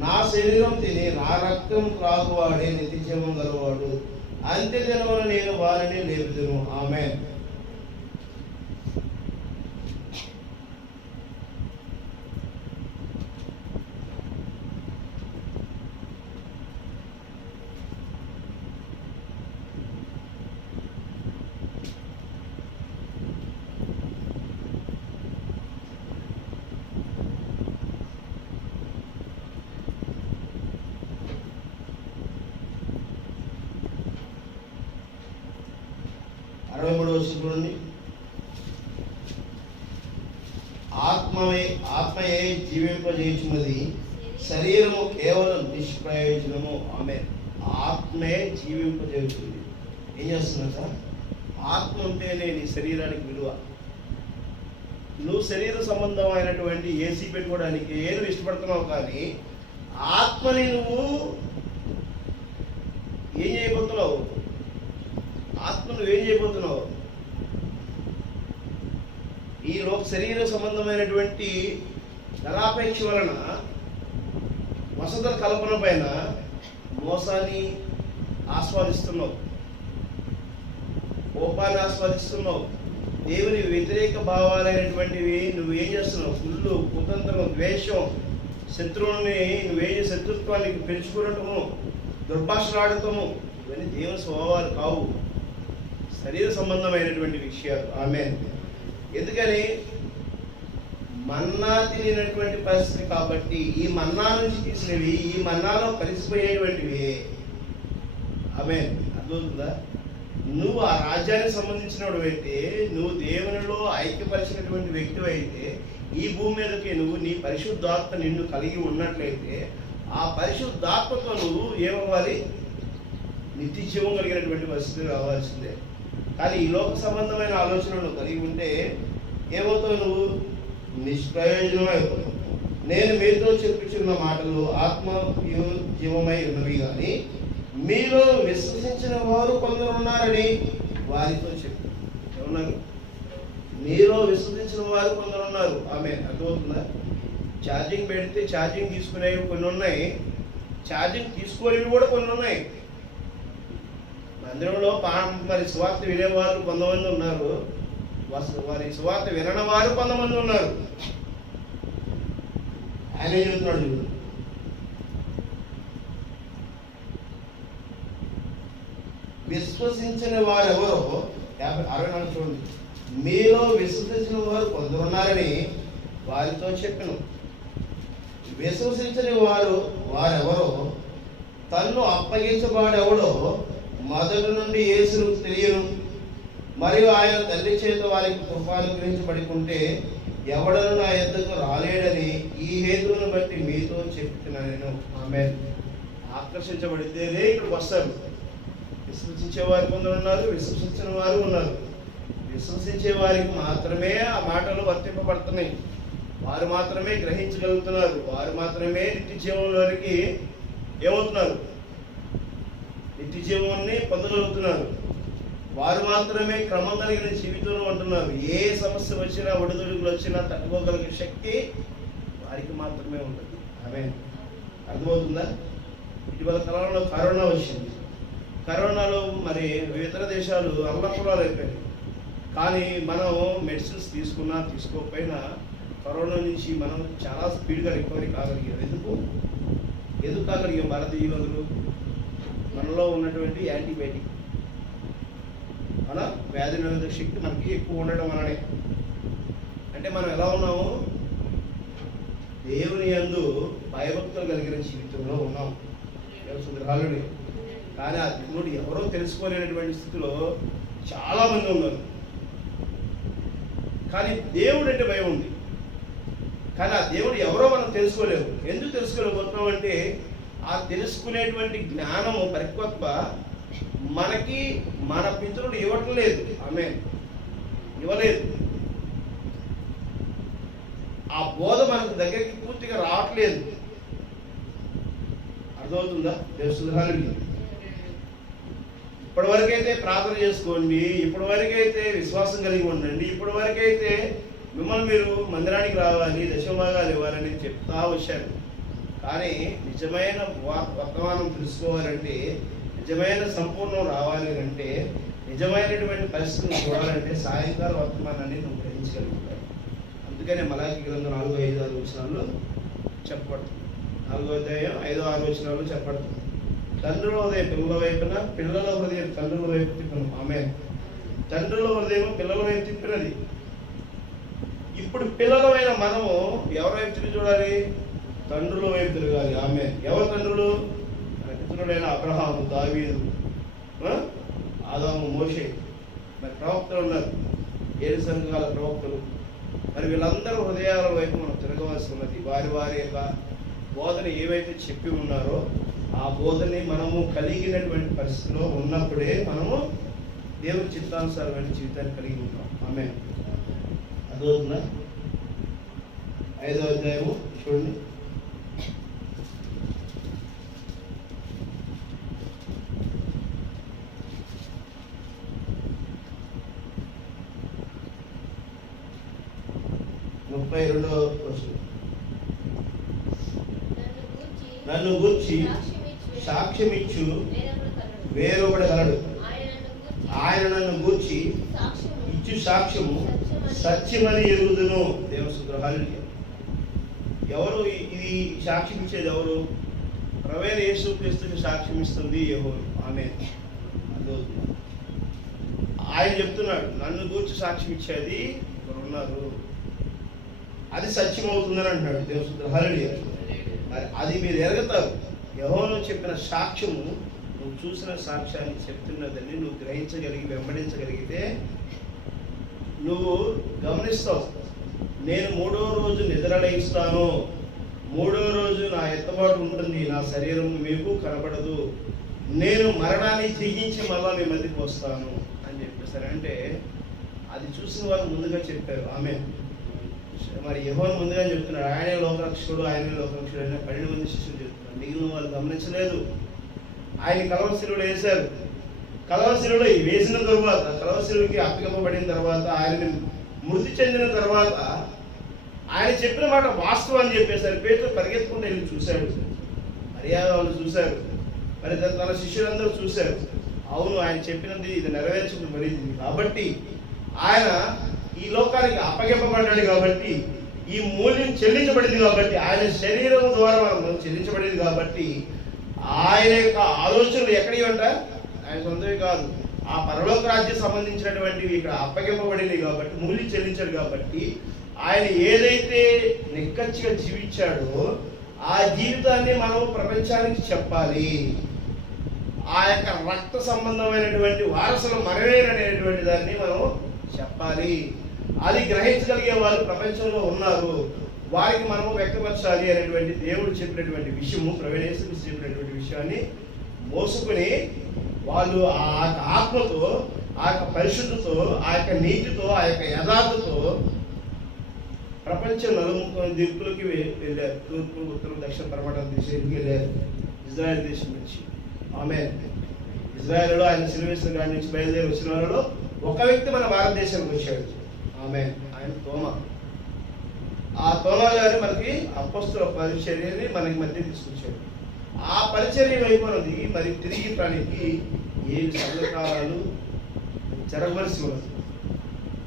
నా శరీరం తిని నా రక్తం త్రాగువాడే నిత్య జీవం గలవాడు. అంత్య దినమున నేను వారిని లేపుదును. ఆమేన్. చూడండి. ఆత్మయే జీవింపజేయుచున్నది, శరీరము కేవలం నిష్ప్రయోజనము. ఆమె ఆత్మే జీవింపజేయుచుంది. ఏం చేస్తున్నా సార్? ఆత్మ ఉంటేనే నీ శరీరానికి విలువ. నువ్వు శరీర సంబంధమైనటువంటి ఏసీ పెట్టుకోవడానికి ఏదో ఇష్టపడుతున్నావు, కానీ ఆత్మని నువ్వు ఏం చేయబోతున్నావు? ఆత్మ నువ్వేం చేయబోతున్నావు? ఈ లోక శరీర సంబంధమైనటువంటి ధనాపేక్ష వలన వసతుల కల్పన పైన మోసాన్ని ఆస్వాదిస్తున్నావు, కోపాన్ని ఆస్వాదిస్తున్నావు, దేవుని వ్యతిరేక భావాలైనటువంటివి నువ్వేం చేస్తున్నావు? కుళ్ళు, కుతంత్రం, ద్వేషం, శత్రువుని శత్రుత్వానికి పెంచుకోవటము, దుర్భాషలాడటము, ఇవన్నీ దేవుని స్వభావాలు కావు, శరీర సంబంధమైనటువంటి విషయాలు. ఆమేన్. ఎందుకని? మన్నా తినటువంటి పరిస్థితి కాబట్టి ఈ మన్నా నుంచి తీసినవి ఈ మన్నాలో కలిసిపోయేటువంటివి. ఆమేన్. అర్థమవుతుందా? నువ్వు ఆ రాజ్యానికి సంబంధించినవాడు అయితే, నువ్వు దేవునిలో ఐక్యపరిచినటువంటి వ్యక్తి అయితే, ఈ భూమి మీదకి నువ్వు నీ పరిశుద్ధాత్మ నిన్ను కలిగి ఉన్నట్లయితే, ఆ పరిశుద్ధాత్మతో నువ్వు ఏమవ్వాలి? నిత్య జీవం కలిగినటువంటి పరిస్థితి రావాల్సిందే. కానీ ఈ లోక సంబంధమైన ఆలోచనలు కలిగి ఉంటే ఏమవుతావు? నువ్వు నిష్ప్రయోజనం అయిపోతావు. నేను మీతో చెప్పుచున్న మాటలు ఆత్మ జీవమై ఉన్నవి, కానీ మీలో విశ్వసించిన వారు కొందరు ఉన్నారని వారితో చెప్పు. ఏమన్నారు? మీలో విశ్వసించిన వారు కొందరు ఉన్నారు. ఆమె అర్థమవుతుందా? ఛార్జింగ్ పెడితే ఛార్జింగ్ తీసుకునేవి కొన్ని ఉన్నాయి, ఛార్జింగ్ తీసుకోలేవి కూడా కొన్ని ఉన్నాయి. మందిరంలో మరి సువార్త వినేవారు కొంతమంది ఉన్నారు, వారి సువార్త వినని వారు కొంతమంది ఉన్నారు. ఆయన ఏం చెబుతున్నాడు? విశ్వసించిన వారు ఎవరో 64 చూడండి. మీలో విశ్వసించిన వారు కొందరున్నారని వారితో చెప్పను. విశ్వసించని వారెవరో, తన్ను అప్పగించబడెవడో మొదటి నుండి యేసును తెలియను, మరియు ఆయన తల్లి చేత వారికి కృపానుగ్రహించబడుకుంటే ఎవడను నా యొద్దకు రాలేడని ఈ హేతువును బట్టి మీతో చెప్తున్నాను నేను. ఆమేన్. ఆకర్షించబడితేనే ఇక్కడికి వస్తారు. విశ్వసించే వారు కొందరు ఉన్నారు, విశ్వసించిన వారు ఉన్నారు. విశ్వసించే వారికి మాత్రమే ఆ మాటలు వర్తింపబడుతున్నాయి. వారు మాత్రమే గ్రహించగలుగుతున్నారు. వారు మాత్రమే నిత్య జీవంలోనికి ఏమవుతున్నారు, నిత్య జీవాన్ని పొందగలుగుతున్నారు. వారు మాత్రమే క్రమం కలిగిన జీవితంలో ఉంటున్నారు. ఏ సమస్య వచ్చినా, ఒడిదుడుకులు వచ్చినా తట్టుకోగలిగే శక్తి వారికి మాత్రమే ఉంటుంది. ఆమేన్. అర్థమవుతుందా? ఇటీవల కాలంలో కరోనా వచ్చింది. కరోనాలో మరి ఇతర దేశాలు అల్లపురాలు అయిపోయాయి. కానీ మనం మెడిసిన్స్ తీసుకున్నా తీసుకోకపోయినా కరోనా నుంచి మనం చాలా స్పీడ్గా రికవరీ కాగలిగాం. ఎందుకు కాగలిగాం? భారతీయులు మనలో ఉన్నటువంటి యాంటీబయాటిక్, మన వ్యాధి నిరోధక శక్తి మనకి ఎక్కువ ఉండడం వలనే. అంటే మనం ఎలా ఉన్నాము? దేవుని యందు భయభక్తులు కలిగిన జీవితంలో ఉన్నాం. సుగ్రహాలుడి. కానీ ఆ దేవుడు ఎవరో తెలుసుకోలేనటువంటి స్థితిలో చాలా మంది ఉన్నారు. కానీ దేవుడు అంటే భయం ఉంది. కానీ ఆ దేవుడు ఎవరో మనం తెలుసుకోలేము. ఎందుకు తెలుసుకోలేకపోతున్నాం అంటే ఆ తెలుసుకునేటువంటి జ్ఞానము, పరిపక్వత మనకి మన పితరులు ఇవ్వటం లేదు. ఆమేన్. ఇవ్వలేదు. ఆ బోధ మనకు దగ్గరికి పూర్తిగా రావట్లేదు. అర్థమవుతుందా? దేవుని ఇప్పటి వరకైతే ప్రార్థన చేసుకోండి, ఇప్పటి వరకైతే విశ్వాసం కలిగి ఉండండి, ఇప్పటి వరకైతే మిమ్మల్ని మీరు మందిరానికి రావాలి, దశభాగాలు ఇవ్వాలని చెప్తా వచ్చారు. కానీ నిజమైన వర్తమానం తెలుసుకోవాలంటే, నిజమైన సంపూర్ణం రావాలి అంటే, నిజమైనటువంటి పరిస్థితులను చూడాలంటే సాయంకాల వర్తమానాన్ని నువ్వు గ్రహించగలుగుతావు. అందుకనే మలాకి గ్రంథం 4, 5, 6 వచనాల్లో చెప్పబడుతుంది. 4వ అధ్యాయం 5, 6 వచనాల్లో చెప్పబడుతుంది. తండ్రుల హృదయం పిల్లల వైపున, పిల్లల హృదయం తండ్రుల వైపు తిప్పను. ఆమేన్. తండ్రుల హృదయం పిల్లల వైపు తిప్పినది. ఇప్పుడు పిల్లలమైన మనము ఎవరి వైపు తిరిగి చూడాలి? తండ్రుల వైపు తిరగాలి. ఆమేన్. ఎవరు తండ్రులు? మన పితరుడైన అబ్రహాము, దావీదు, ఆదాము, మోషే, మరి ప్రవక్తలు ఉన్నారు, 7 సంఘాల ప్రవక్తలు. మరి వీళ్ళందరూ హృదయాల వైపు మనం తిరగవలసి ఉన్నది. వారి వారి యొక్క బోధన ఏవైతే చెప్పి ఉన్నారో ఆ బోధని మనము కలిగినటువంటి పరిస్థితిలో ఉన్నప్పుడే మనము దేవుని చిత్తానుసారమైన జీవితాన్ని కలిగి ఉంటాం. ఆమేన్. అదవుతుందా? 5వ అధ్యాయము చూడండి. నన్ను గూర్చి సాక్ష్యమిచ్చు వేరొకడు గలడు. ఆయన నన్ను గూర్చి ఇచ్చు సాక్ష్యము సత్యమని ఎరుగుదును. దేవసుగ్రహాలు. ఎవరు ఇది సాక్ష్యం ఇచ్చేది? ఎవరు? ప్రవేణ యేసుక్రీస్తుకి సాక్ష్యం ఇస్తుంది యెహోవా. ఆమేన్. ఆయన చెప్తున్నాడు, నన్ను గూర్చి సాక్ష్యం ఇచ్చేది ఎవరు ఉన్నారు, అది సత్యం అవుతుందని అంటున్నాడు. దేవసుగ్రహాలు. మరి అది మీరు ఎరగతారు. యెహోవా చెప్పిన సాక్ష్యము, నువ్వు చూసిన సాక్ష్యాన్ని చెప్తున్నదని నువ్వు గ్రహించగలిగి వెంబడించగలిగితే నువ్వు గమనిస్తావు. నేను 3వ రోజు నిద్రలేస్తాను, 3వ రోజు నా ఎత్తబాటు ఉంటుంది, నా శరీరం మీకు కనబడదు, నేను మరణాన్ని జయించి మళ్ళా మీ మధ్యకి వస్తాను అని చెప్పేశారు. అంటే అది చూసిన వాళ్ళు ముందుగా చెప్పారు. ఆమేన్. మరి యెహోవా ముందుగా చెప్తున్నాడు, ఆయనే లోకరక్షకుడు, ఆయనే లోకరక్షకుడు అని 12 మంది శిష్యులు చెప్తున్నారు. మిగిలిన వాళ్ళు గమనించలేదు. ఆయన కలవశిలువలో వేశారు. కలవశిలువలో వేసిన తర్వాత, కలవశిలువకి అప్పగింపబడిన తర్వాత, ఆయనని మృతి చెందిన తర్వాత ఆయన చెప్పిన మాట వాస్తవం అని చెప్పేశారు. పేతురు పరిగెత్తుకుంటూ వెళ్ళి చూశాడు. మర్యాద వాళ్ళు చూశారు. మరి తన శిష్యులందరూ చూశారు. అవును, ఆయన చెప్పినది ఇది నెరవేర్చబడింది కాబట్టి, ఆయన ఈ లోకానికి అప్పగింపబడ్డాడు కాబట్టి, ఈ మూల్యం చెల్లించబడింది కాబట్టి, ఆయన శరీరం ద్వారా మనం చెల్లించబడింది కాబట్టి, ఆయన యొక్క ఆలోచనలు ఎక్కడివి అంట? ఆయన సొంతవి కాదు, ఆ పరలోక రాజ్యం సంబంధించినటువంటివి ఇక్కడ అప్పగింపబడింది కాబట్టి, మూల్యం చెల్లించాడు కాబట్టి, ఆయన ఏదైతే నిక్కచ్చిగా జీవించాడో ఆ జీవితాన్ని మనం ప్రపంచానికి చెప్పాలి. ఆ యొక్క రక్త సంబంధమైనటువంటి వారసులు మనమేననేటువంటి దాన్ని మనం చెప్పాలి. అది గ్రహించగలిగే వాళ్ళు ప్రపంచంలో ఉన్నారు, వారికి మనము వ్యక్తపరచాలి అనేటువంటి దేవుడు చెప్పినటువంటి విషయము, ప్రవీణేశ్వరుడు చెప్పినటువంటి విషయాన్ని మోసుకొని వాళ్ళు ఆ ఆత్మతో, ఆ యొక్క పరిశుద్ధితో, ఆ యొక్క నీతితో, ఆ యొక్క యథార్థతో ప్రపంచం నలుముకొని దిక్కులకి వెళ్ళారు. తూర్పు, ఉత్తరం, దక్షిణ పరమటం దేశానికి వెళ్ళారు, ఇజ్రాయెల్ దేశం నుంచి. ఆమేన్. ఇజ్రాయెల్లో ఆయన సిలువేసిన గాడి నుంచి బయలుదేరి వచ్చిన వాళ్ళలో ఒక వ్యక్తి మన భారతదేశానికి వచ్చాడు. ఆమేన్. ఆయన తోమా. ఆ తోమా గారు మనకి అపొస్తలుల పరిచర్యని మనకి మధ్య తీసుకొచ్చాడు. ఆ పరిచర్య అయిపోయినది మరి తిరిగి ప్రాణికి 7 సంవత్సరాలు జరగవలసి ఉన్నది.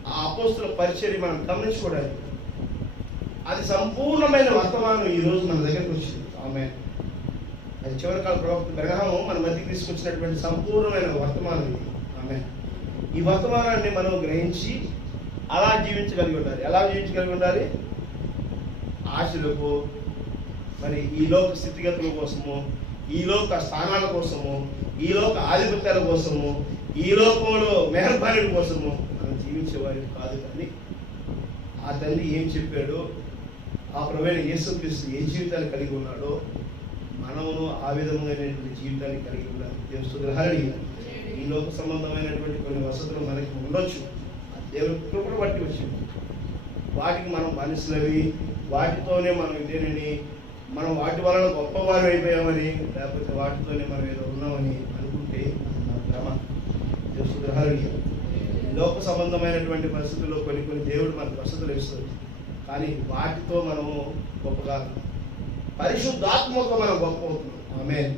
ఆ అపొస్తలుల పరిచర్య మనం గమనించుకోవడానికి అది సంపూర్ణమైన వర్తమానం ఈ రోజు మన దగ్గరకు వచ్చింది. ఆమేన్. అది చివరి కాల ప్రవక్త బ్రహ్మము మన మధ్యకి తీసుకొచ్చినటువంటి సంపూర్ణమైన వర్తమానం ఇది. ఆమేన్. ఈ వర్తమానాన్ని మనం గ్రహించి అలా జీవించగలిగి ఉండాలి. ఎలా జీవించగలిగి ఉండాలి? ఆశలకు, మరి ఈ లోక స్థితిగతుల కోసము, ఈ లోక స్థానాల కోసము, ఈ లోక ఆధిపత్యాల కోసము, ఈ లోకంలో మెహర్బానీ కోసము మనం జీవించేవారి కాదు. కానీ ఆ తండ్రి ఏం చెప్పాడో, ఆ ప్రభువైన యేసుక్రీస్తు ఏ జీవితాన్ని కలిగి ఉన్నాడో మనమును ఆ విధమైనటువంటి జీవితాన్ని కలిగి ఉండాలి. దేవుని ఈ లోక సంబంధమైనటువంటి కొన్ని వసతులు మనకి ఉండొచ్చు, దేవుని కృపను బట్టి వచ్చింది. వాటికి మనం బానిసలవి, వాటితోనే మనం ఇదేనని, మనం వాటి వలన గొప్పవారు అయిపోయామని, లేకపోతే వాటితోనే మనం ఏదో ఉన్నామని అనుకుంటే మన భ్రమ. దేవుని లోక సంబంధమైనటువంటి పరిస్థితుల్లో కొన్ని దేవుడు మనకు వసతులు ఇస్తుంది, కానీ వాటితో మనము గొప్పగా, పరిశుద్ధాత్మతో మనం గొప్ప అవుతున్నాం. ఆమేన్.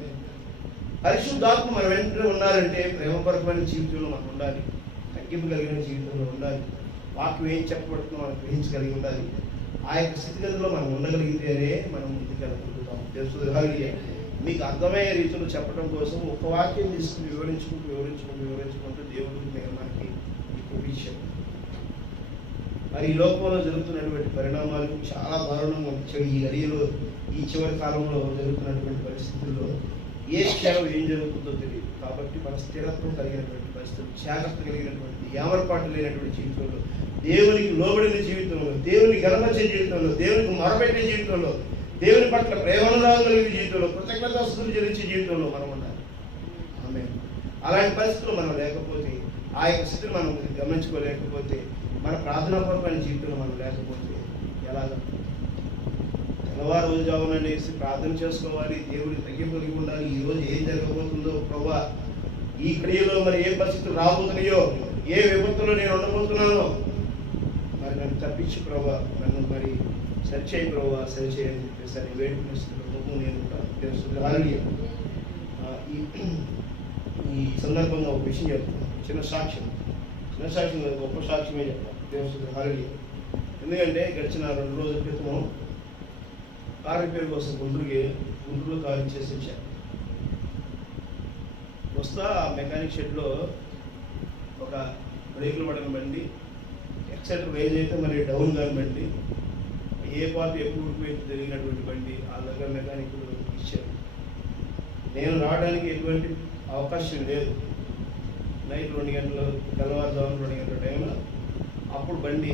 పరిశుద్ధాత్మ మన వెంటనే ఉండాలంటే ప్రేమపరమైన జీవితంలో మనం ఉండాలి, తగ్గింపు కలిగిన జీవితంలో ఉండాలి, వాక్యం ఏం చెప్పబడుతుందో మనం గ్రహించగలిగి ఉండాలి. ఆ యొక్క స్థితిగతిలో మనం ఉండగలిగితేనే మనం ముందుకెళ్ళగలుగుతాం. తెలుసు. మీకు అర్థమయ్యే రీతిలో చెప్పడం కోసం ఒక వాక్యం తీసుకుని వివరించుకుంటూ దేవుడికి మేము మనకి చూపించాం. మరి ఈ లోకంలో జరుగుతున్నటువంటి పరిణామాలు చాలా దారుణంగా వచ్చాయి. ఈ గడియలో, ఈ చివరి కాలంలో జరుగుతున్నటువంటి పరిస్థితుల్లో ఏ క్షణం ఏం జరుగుతుందో తెలియదు. కాబట్టి మన స్థిరత్వం కలిగినటువంటి పరిస్థితులు, జాగ్రత్త కలిగినటువంటి, యామరపాటు లేనటువంటి జీవితంలో, దేవునికి లోబడిన జీవితంలో, దేవుని గణపరిచే జీవితంలో, దేవునికి మొరపెట్టే జీవితంలో, దేవుని పట్ల ప్రేమనురాగం కలిగిన జీవితంలో, కృతజ్ఞతాస్తుతులు చెల్లించే జీవితంలో మనం ఉండాలి. ఆమేన్. అలాంటి పరిస్థితులు మనం లేకపోతే, ఆ యొక్క స్థితిని మనం గమనించుకోలేకపోతే, మన ప్రార్థనాపూర్వకమైన జీవితంలో మనం లేకపోతే ఎలాగ? తెల్లవారు రోజు జామునేసి ప్రార్థన చేసుకోవాలి, దేవుడికి తగ్గింపు కలిగి ఉండాలి. ఈ రోజు ఏం జరగబోతుందో ప్రభువా, ఈ క్రియలో మరి ఏ పరిస్థితులు రాబోతున్నాయో, ఏ విపత్తులో నేను ఉండబోతున్నానో మరి నన్ను తప్పించి ప్రభువా, నన్ను మరి సరిచేయి ప్రభువా, సరిచేయని చెప్పేసి అని వేడుకునేస్తున్నాను. నేను తెలుసు. ఈ సందర్భంగా ఒక విషయం చెప్తాను, చిన్న సాక్ష్యం గొప్ప సాక్ష్యమే చెప్తాను. దేవుడు. ఎందుకంటే గడిచిన 2 రోజుల క్రితం కారు రిపేర్ కోసం గుంటూరులో కారు ఇచ్చేసి వచ్చాను. వస్తా మెకానిక్ షెడ్లో ఒక బ్రేకులు పడిన బండి, ఎక్సెటర్ రేజ్ అయితే మరి డౌన్ కాని బండి, ఏ పార్ట్ ఎప్పుడు ఉడిపోయి జరిగినటువంటి బండి ఆ దగ్గర మెకానిక్లు ఇచ్చారు. నేను రావడానికి ఎటువంటి అవకాశం లేదు. నైట్ 2 గంటలు, తెల్లవారుజామున 2 గంటల టైంలో అప్పుడు బండి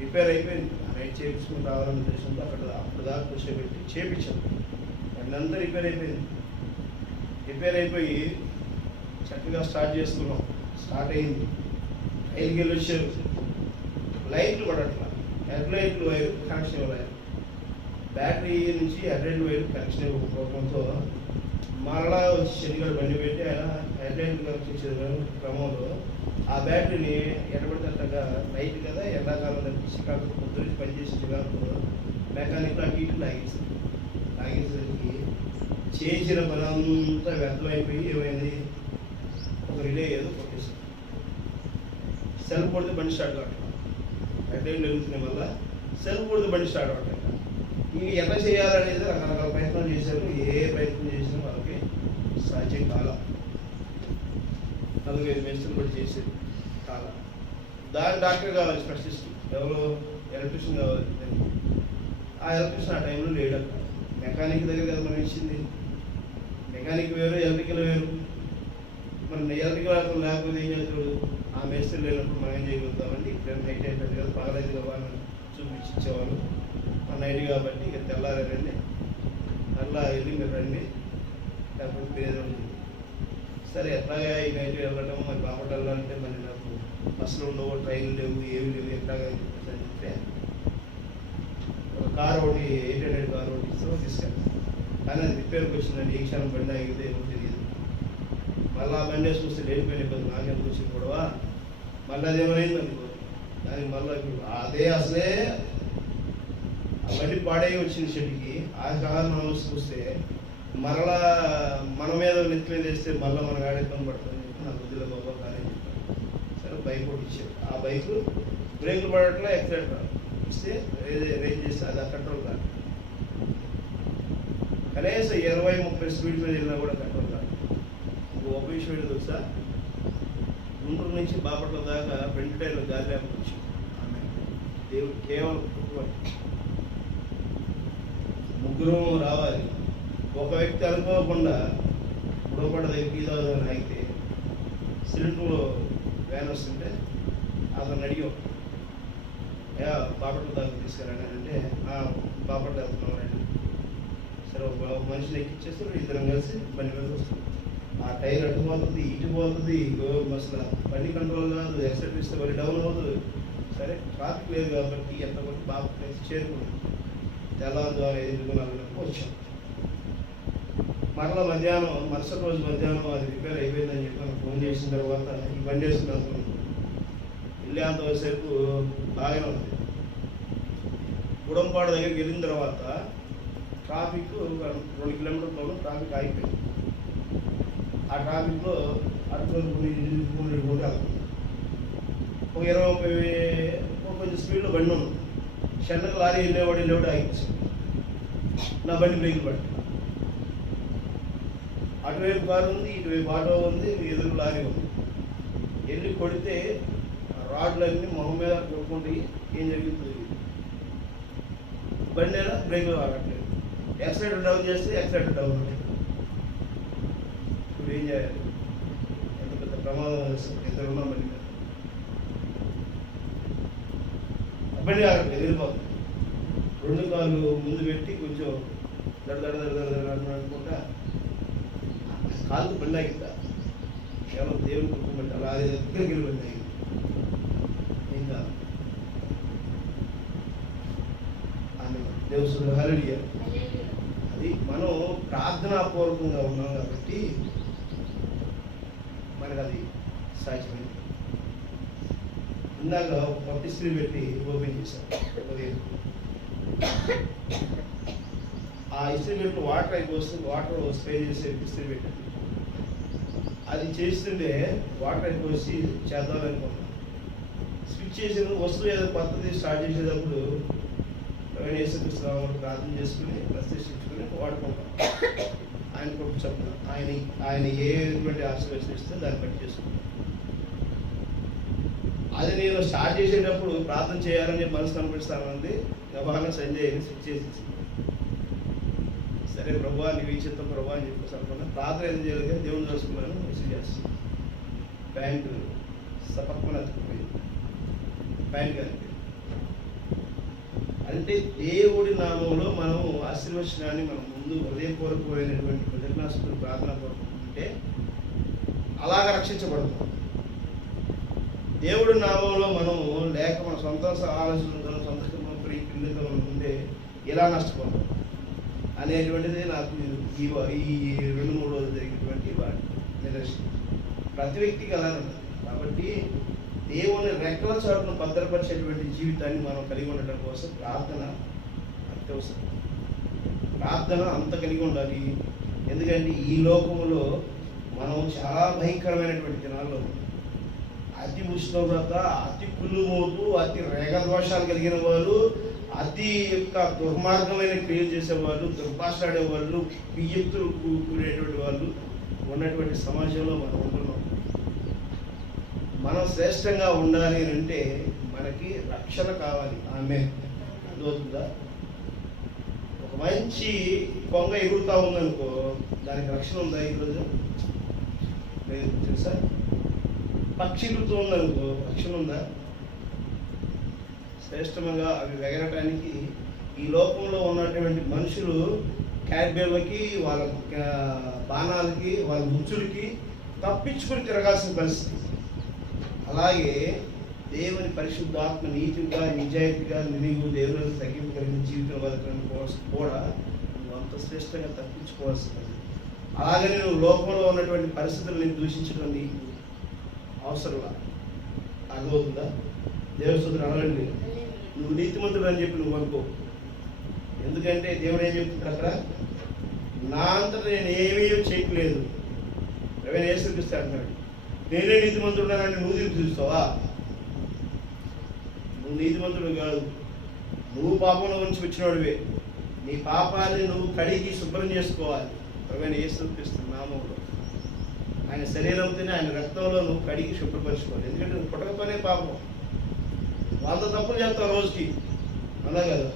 రిపేర్ అయిపోయింది. నైట్ చేయించుకుని రావాలని ఉద్దేశంతో అప్పుడు దాకా కూర్చోబెట్టి చేయించాను. బండి అంతా రిపేర్ అయిపోయి చక్కగా స్టార్ట్ చేసుకున్నాం. స్టార్ట్ అయింది, రైలుకి వెళ్ళి వచ్చారు. లైట్లు పడట్లా, హెడ్ లైట్లు వైరు కనెక్షన్ ఇవ్వలేదు, బ్యాటరీ నుంచి హెడ్ లైట్ వైరు కనెక్షన్ ఇవ్వకపోవడంతో మరలా వచ్చి శనిగారు బండి పెట్టి ఆయన హెడ్ లైట్ కనెక్షన్ ఇచ్చే క్రమంలో ఆ బ్యాటరీని ఎడబడినట్టుగా నైట్ కదా, ఎండాకాలం తప్పించి కాకుండా పొద్దున్న పనిచేసే చివరకు మెకానిక్లో అటు ఇటు లాగేసరికి చేసిన పని అంతా వ్యర్థమైపోయి ఏమైంది, ఒక రిలే ఏదో కొట్టేసి సెల్ఫ్ కొడితే బండి స్టార్ట్ కావట్లేదు. హెడ్ లైట్ వెళ్తున్నాయి వల్ల సెల్ఫ్ కొడితే బండి స్టార్ట్ అవ్వట్లేదు. ఇంక ఎలా చేయాలనేది రకరకాల ప్రయత్నం చేశారు. ఏ ప్రయత్నం చేసినా వాళ్ళకి సాధ్యం కాల. 4-5 మేస్త్రులు కూడా చేసేది కాల. దాని డాక్టర్ కావాలి, స్పెషలిస్ట్ ఎవరు, ఎలక్ట్రీషియన్ కావాలి. ఆ ఎలక్ట్రీషియన్ ఆ టైంలో లేడు. మెకానిక్ దగ్గర కదా మనం ఇచ్చింది. మెకానిక్ వేరు, ఎలక్ట్రికల్ వేరు. మరి ఎలక్ట్రికల్ లేకపోతే ఏం చేస్తాడు? ఆ మేస్త్రి లేనప్పుడు మనం ఏం చేయగలుగుతామండి? ఇప్పుడు నైట్ అయిపోయింది కదా, పగలైదు కదా వాళ్ళని చూపించి ఇచ్చేవాళ్ళు. నైట్ కాబట్టి ఇక తెల్లారే రండి, అట్లా వెళ్ళి మీరు రండి, లేకపోతే పేరు. సరే ఎట్లాగా ఈ నైట్ వెళ్ళడం, మరి బాపట్ల వెళ్ళాలంటే మరి నాకు బస్సులు ఉండవు, ట్రైన్లు లేవు, ఏమి లేవు, ఎట్లాగా అని చెప్తే ఒక కారు ఒకటి 800 కారు ఒకటి తీసుకెళ్ళాను. కానీ అది రిపేర్కి వచ్చిందండి. ఏ క్షణం బండి ఆగితే ఏమో తెలియదు. మళ్ళీ ఆ బండి వేసి చూస్తే లేనిపోయిన ఇబ్బంది నాకెందుకు వచ్చింది కూడా. మళ్ళీ అదేమైంది అనుకో, దానికి మళ్ళీ ఇప్పుడు అదే అసలే ఆ బండి పాడై వచ్చింది చెట్టుకి. ఆ కారణం చూస్తే మరలా మన మీద నెత్తి మీద వేస్తే మళ్ళీ మన గాడి ఇబ్బంది పడుతుంది చెప్పి నా బుద్ధిలో బాబా కానీ చెప్పాను. సరే బైక్ ఒకటి ఇచ్చారు. ఆ బైక్ బ్రేకులు పడట్లా, ఎక్సలెటర్ ఇస్తే రేంజ్ చేస్తే అది కంట్రోల్ కాదు. కనీసం 20-30 స్పీడ్ మీద వెళ్ళినా కూడా కంట్రోల్ కాదు. ఒక విషయం ఏంటి తెలుసా, గుంటూరు నుంచి బాపట్ల దాకా ఫ్రంట్ టైర్లో గాలి లేకుండా వచ్చింది. దేవుడు కేవలం ముగ్గురు రావాలి. ఒక వ్యక్తి అనుకోకుండా బుడపడ దగ్గర ఈదాదని అయితే సిలిండర్లో వ్యాన్ వస్తుంటే అతను అడిగాం, బాపట్ల దాకా తీసుకురండి అంటే బాపట్ల వెళ్తున్నాం రండి. సరే ఒక మనిషిని ఎక్కిచ్చేస్తారు, ఇద్దరం కలిసి బండి మీద వస్తుంది. ఆ టైర్ అటు పోతుంది, ఇటు పోతుంది, అసలు బండి కంట్రోల్ కాదు, ఎక్సెప్ట్ ఇస్తే బండి డౌన్ అవుతుంది. సరే ట్రాఫిక్ లేదు కాబట్టి ఎంత కొట్టి బాపట్ల చేరుకున్నాం. తెల్లవారుజాము 5:40 వచ్చాం. మరలా మధ్యాహ్నం, మరుసటి రోజు మధ్యాహ్నం అది రిపేర్ అయిపోయిందని చెప్పి నాకు ఫోన్ చేసిన తర్వాత ఈ బండి వేసుకుని వెళ్తున్నాను. వెళ్ళేంతసేపు బాగానే ఉంది. గుడంపాడు దగ్గరికి వెళ్ళిన తర్వాత ట్రాఫిక్ 2 కిలోమీటర్ల దూరం ట్రాఫిక్ ఆగిపోయింది. ఆ ట్రాఫిక్లో అటుకొని వెళ్తుంది. ఒక 20-30 కొంచెం స్పీడ్లో బండి ఉంది. షెన్నకు లారీ వెళ్ళేవాడు ఆగిపోయింది. నా బండి బ్రేకులు పట్టి అటువైపు కారు ఉంది, ఇటువైపు ఆటో ఉంది, ఎదురు లారీ ఉంది. వెళ్ళి కొడితే రాడ్లన్నీ మొహం మీద కొట్టుకుంటే ఏం జరుగుతుంది? బండి అయినా బ్రేక్ ఆగట్లేదు. యాక్సిడెంట్ డౌన్ చేస్తే యాక్సిడెంట్ డౌన్ ఉంటుంది. ఇప్పుడు ఏం చేయాలి? ఎంత పెద్ద ప్రమాదం ఇద్దరున్నా బండి మీద. బండి ఆగట్లేదు, వెళ్ళిపోతుంది. 2 కాళ్ళు ముందు పెట్టి కొంచెం దడ అనుకుంటా కాళ్ళు బండి ఆగిద్దా? కేవలం దేవుని కృప బట్టి అలా దగ్గరికి వెళ్ళి బండి ఆగింది. ఇంకా ఆమె దేవుడు హల్లెలూయా. అది మనం ప్రార్థనాపూర్వకంగా ఉన్నాం కాబట్టి మనకు అది సాధ్యమైంది. ఇందాక ఒక ఇస్త్రీ పెట్టి ఓపెన్ చేశాను. ఆ ఇస్త్రీ పెట్టి వాటర్ అయిపోతుంది, వాటర్ స్ప్రే చేసే ఇస్త్రీ పెట్టి అది చేస్తుంటే వాటర్ అయిపోసి చేద్దాం అనుకున్నాను. స్విచ్ చేసిన వస్తువు ఏదో కొత్తది స్టార్ట్ చేసేటప్పుడు యేసుక్రీస్తు ప్రార్థన చేసుకుని ప్రతిష్ఠించుకుని వాడుకుంటాం. ఆయన కొట్టు చెప్పిన ఆయన ఏ విధమైన ఆశీర్వదిస్తే దాన్ని బట్టి చేసుకుంటాం. అది నేను స్టార్ట్ చేసేటప్పుడు ప్రార్థన చేయాలని మనసు కనిపిస్తానంది. గబాన సంజయ్ స్విచ్ చేసి సరే ప్రభా నీవు ఈ చిత్తం ప్రభా అని చెప్పేసి అనుకున్నాను. ప్రార్థన ఏం చేయలేదు కానీ దేవుని చూసుకున్నాను. మెసేజ్ చేస్తాను. ప్యాంటు సపక్కన ఎత్తుకుపోయింది, ప్యాంట్ కలిపి. అంటే దేవుడి నామంలో మనం ఆశీర్వచనాన్ని మనం ముందు హృదయపూర్వకమైనటువంటి కృతజ్ఞాస్తులు ప్రార్థన కోరుకుంటే అలాగ రక్షించబడతాం. దేవుడి నామంలో మనము లేక మన సొంత ఆలోచనలు సొంత క్రిందతో మనం ముందే ఎలా నష్టపోతాం అనేటువంటిది నాకు ఈ 2-3 రోజులు జరిగినటువంటి నిదర్శనం. ప్రతి వ్యక్తికి అలానే ఉంటుంది. కాబట్టి దేవుని రెక్కల చాటును భద్రపరిచేటువంటి జీవితాన్ని మనం కలిగి ఉండటం కోసం ప్రార్థన అత్యవసరం. ప్రార్థన అంత కలిగి ఉండాలి. ఎందుకంటే ఈ లోకములో మనం చాలా భయంకరమైనటువంటి దినాల్లో అతి ఉష్ణోగ్రత, అతి కుళ్ళుమోతు, అతి రేగ దోషాలు కలిగిన వాళ్ళు, అతి యొక్క దుర్మార్గమైన క్రియలు చేసేవాళ్ళు, దుర్భాషలాడేవాళ్ళు, బియ్యత్తులు కూడేటువంటి వాళ్ళు ఉన్నటువంటి సమాజంలో మనం ఉంటున్నాం. మనం శ్రేష్టంగా ఉండాలి అంటే మనకి రక్షణ కావాలి. ఆమె అర్థమవుతుందా? ఒక మంచి కొంగ ఎగురుతా ఉందనుకో, దానికి రక్షణ ఉందా ఈరోజు? లేదు. తెలుసా? పక్షి ఋతు ఉందనుకో, పక్షులు ఉందా? శ్రేష్టంగా అవి ఎగరటానికి ఈ లోకంలో ఉన్నటువంటి మనుషులు క్యాడ్బేర్లకి, వాళ్ళ బాణాలకి, వాళ్ళ ముచ్చులకి తప్పించుకుని తిరగాల్సిన పరిస్థితి. అలాగే దేవుని పరిశుద్ధాత్మ నీతిగా, నిజాయితీగా, నీవు దేవుని తగ్గింపు కలిగిన జీవితం బతకడం కోసం కూడా నువ్వు అంత శ్రేష్టంగా తప్పించుకోవాల్సింది. అలాగని నువ్వు లోకంలో ఉన్నటువంటి పరిస్థితులను దూషించడం నీకు అవసరంలా. అర్థమవుతుందా? దేవుని స్తుతులు అడగండి. నువ్వు నీతిమంతుడు అని చెప్పి నువ్వు అనుకో. ఎందుకంటే దేవుడు ఏం చెప్తున్నాడు అక్కడ? నా అంతటా నేను ఏమీ చేయట్లేదు. ఎవరైనా ఏసుక్రీస్తు అంటున్నాడు, నేనే నీతిమంతుడున్నానంటే నువ్వు తీర్పు తీరుస్తావా? నువ్వు నీతిమంతుడు కాదు. నువ్వు పాపంలో నుంచి వచ్చినోడివే. నీ పాపాన్ని నువ్వు కడిగి శుభ్రం చేసుకోవాలి. ఎవరైనా ఏసుక్రీస్తు నామంలో, ఆయన శరీరంతోనే, ఆయన రక్తంలో నువ్వు కడిగి శుభ్రపరచుకోవాలి. ఎందుకంటే నువ్వు పుట్టకతోనే పాపం. 100 తప్పులు చేస్తావు రోజుకి, అలా కదా.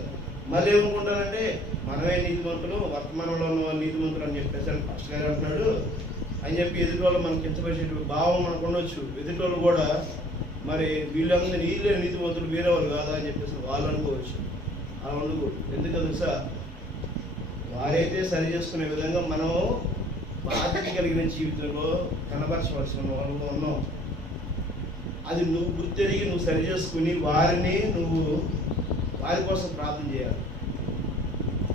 మళ్ళీ ఏమనుకుంటానంటే మనమే నీతిమంతులు, వర్తమానంలో ఉన్న వాళ్ళు నీతిమంతులు అని చెప్పేసి ఫస్ట్ గారు అంటున్నాడు అని చెప్పి ఎదుటి వాళ్ళు మనకు కించపరిచే భావం మనకు ఉండొచ్చు. ఎదుటి వాళ్ళు కూడా మరి వీళ్ళందరూ వీళ్ళే నీతిమంతులు, వేరే వాళ్ళు కాదా అని చెప్పేసి వాళ్ళు అనుకోవచ్చు. అలా ఉండకూడదు. ఎందుకు తెలుసా? వారైతే సరి చేసుకునే విధంగా మనం బాధ్యత కలిగిన జీవితంలో కనబరచవలసిన వాళ్ళు ఉన్నాం. అది నువ్వు గుర్తెరిగి నువ్వు సరి చేసుకుని వారిని నువ్వు వారి కోసం ప్రార్థన చేయాలి.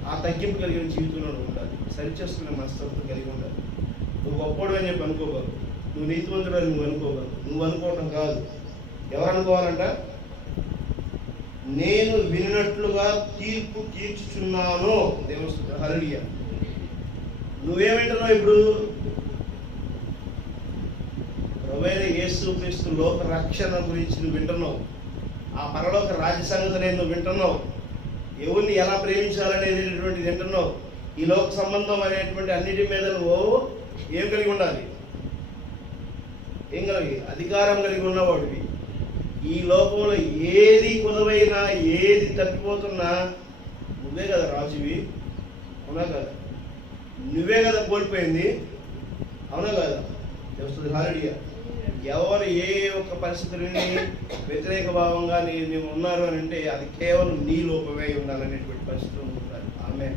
ఆ తగ్గింపు కలిగిన జీవితంలో ఉండాలి. సరి చేసుకునే మనస్తత్వం కలిగి ఉండాలి. నువ్వు గొప్పడు అని చెప్పి అనుకోగలవు, నువ్వు నీతివంతుడు అని నువ్వు అనుకోగలవు. నువ్వు అనుకోవటం కాదు. ఎవరు అనుకోవాలంట? నేను విన్నట్లుగా తీర్పు తీర్చుచున్నాను. దేవుని స్తుతి, హల్లెలూయా. నువ్వేమింటున్నావు ఇప్పుడు? ప్రభువైన యేసుక్రీస్తు లోక రక్షణ గురించి నువ్వు వింటున్నావు. ఆ పరలోక రాజ్య సంగతి నువ్వు వింటున్నావు. ఎవరిని ఎలా ప్రేమించాలనేటువంటిది వింటున్నావు. ఈ లోక సంబంధం అనేటువంటి అన్నిటి మీద నువ్వు ఏం కలిగి ఉండాలి? ఏం కలిగి? అధికారం కలిగి ఉన్నవాడివి. ఈ లోకంలో ఏది కుదవైనా, ఏది తప్పిపోతున్నా నువ్వే కదా రాజువి. అవునా కదా? నువ్వే కదా కోల్పోయింది. అవునా కదా? తెలుస్తుంది. హాలెలూయా. ఎవరు ఏ ఒక్క పరిస్థితులని వ్యతిరేక భావంగా నీవు ఉన్నారు అని అంటే అది కేవలం నీ లోపమే ఉండాలనేటువంటి పరిస్థితులు ఉండాలి. ఆమె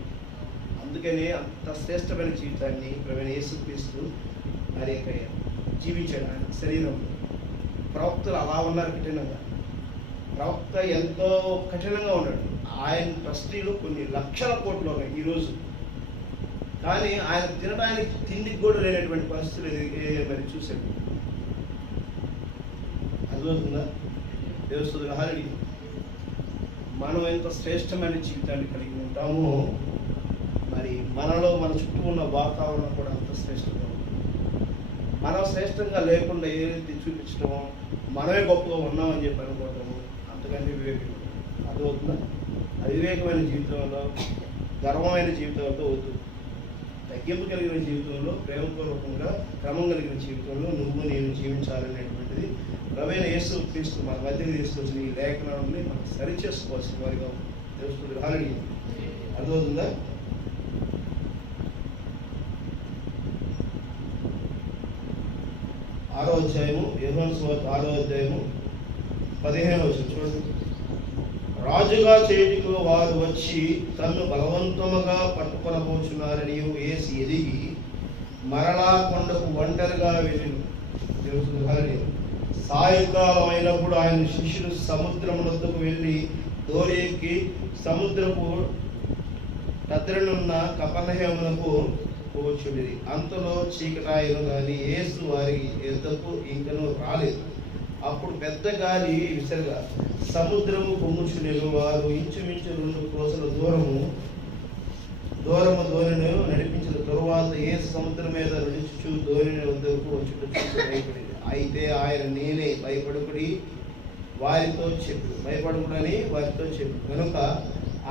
అందుకనే అంత శ్రేష్టమైన జీవితాన్ని ప్రభువైన యేసుక్రీస్తు మరి జీవించాడు. ఆయన శరీరంలో ప్రవక్తలు అలా ఉన్నారు కఠినంగా. ప్రవక్త ఎంతో కఠినంగా ఉన్నాడు. ఆయన ట్రస్టీలు కొన్ని లక్షల కోట్లు ఉన్నాయి ఈరోజు. కానీ ఆయన తినడానికి తిండికి కూడా లేనటువంటి పరిస్థితులు మరి చూశాడు. అర్థమవుతుందా? దేవుని హల్లెలూయా. మనం ఎంత శ్రేష్టమైన జీవితాన్ని కలిగి ఉంటామో మరి మనలో మన చుట్టూ ఉన్న వాతావరణం కూడా అంత శ్రేష్టంగా ఉంటుంది. మనం శ్రేష్టంగా లేకుండా ఏదైతే చూపించడమో, మనమే గొప్పగా ఉన్నామని చెప్పి అనుకోవటము అంతకంటే వివేకం. అర్థమవుతుందా? అవివేకమైన జీవితంలో, గర్వమైన జీవితంలో వద్దు. తగ్గింపు కలిగిన జీవితంలో, ప్రేమపూర్వకంగా క్రమం కలిగిన జీవితంలో నువ్వు నేను జీవించాలనేటువంటిది ప్రభువైన యేసుక్రీస్తు మన మధ్యకి తీసుకొచ్చిన ఈ లేఖనాన్ని మనం సరి చేసుకోవాల్సిన వారిగా తెలుస్తుంది. హల్లెలూయా. అర్థమవుతుందా? ఆరో అధ్యాయము, యోహాను సువార్త 6వ అధ్యాయము 15వ వచనం చూడండి. రాజుగా చేయుటకు వారు వచ్చి తన్ను బలవంతముగా పట్టుకొనబోచున్నారని యేసు ఎదిగి మరలా కొండకు ఒంటరిగా వెళ్ళిను. సాయంకాలం అయినప్పుడు ఆయన శిష్యులు సముద్రమునొద్దకు వెళ్ళి దోణి ఎక్కి సముద్రపు తద్దనున్న కపెర్నహూమునకు పోచుడిరి. అంతలో చీకటాయను గాని యేసు వారి ఎద్దకు ఇంకనూ రాలేదు. అప్పుడు పెద్ద గాలి విసరగా సముద్రము పొంగుచుండెను. వారు ఇంచుమించు 2 కోసల దూరము దోణిని నడిపించిన తరువాత యేసు సముద్రం మీద నడుచుచు దోణిని వద్దకు వచ్చుట చూసి భయపడింది. అయితే ఆయన నేనే భయపడుకుడి భయపడుకుడని వారితో చెప్పు. కనుక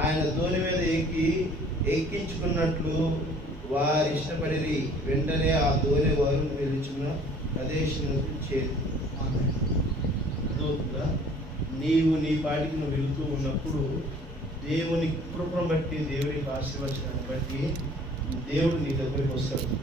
ఆయన దోణి మీద ఎక్కించుకున్నట్లు వారు ఇష్టపడి వెంటనే ఆ దోణి వారు నిలుచున్న ప్రదేశానికి చేరి. అర్థమవుతుందా? నీవు నీ పాటికి నువ్వు వెళుతూ ఉన్నప్పుడు దేవుని కృపను బట్టి, దేవునికి ఆశీర్వచనాన్ని బట్టి దేవుడు నీ దగ్గరికి వస్తాడు.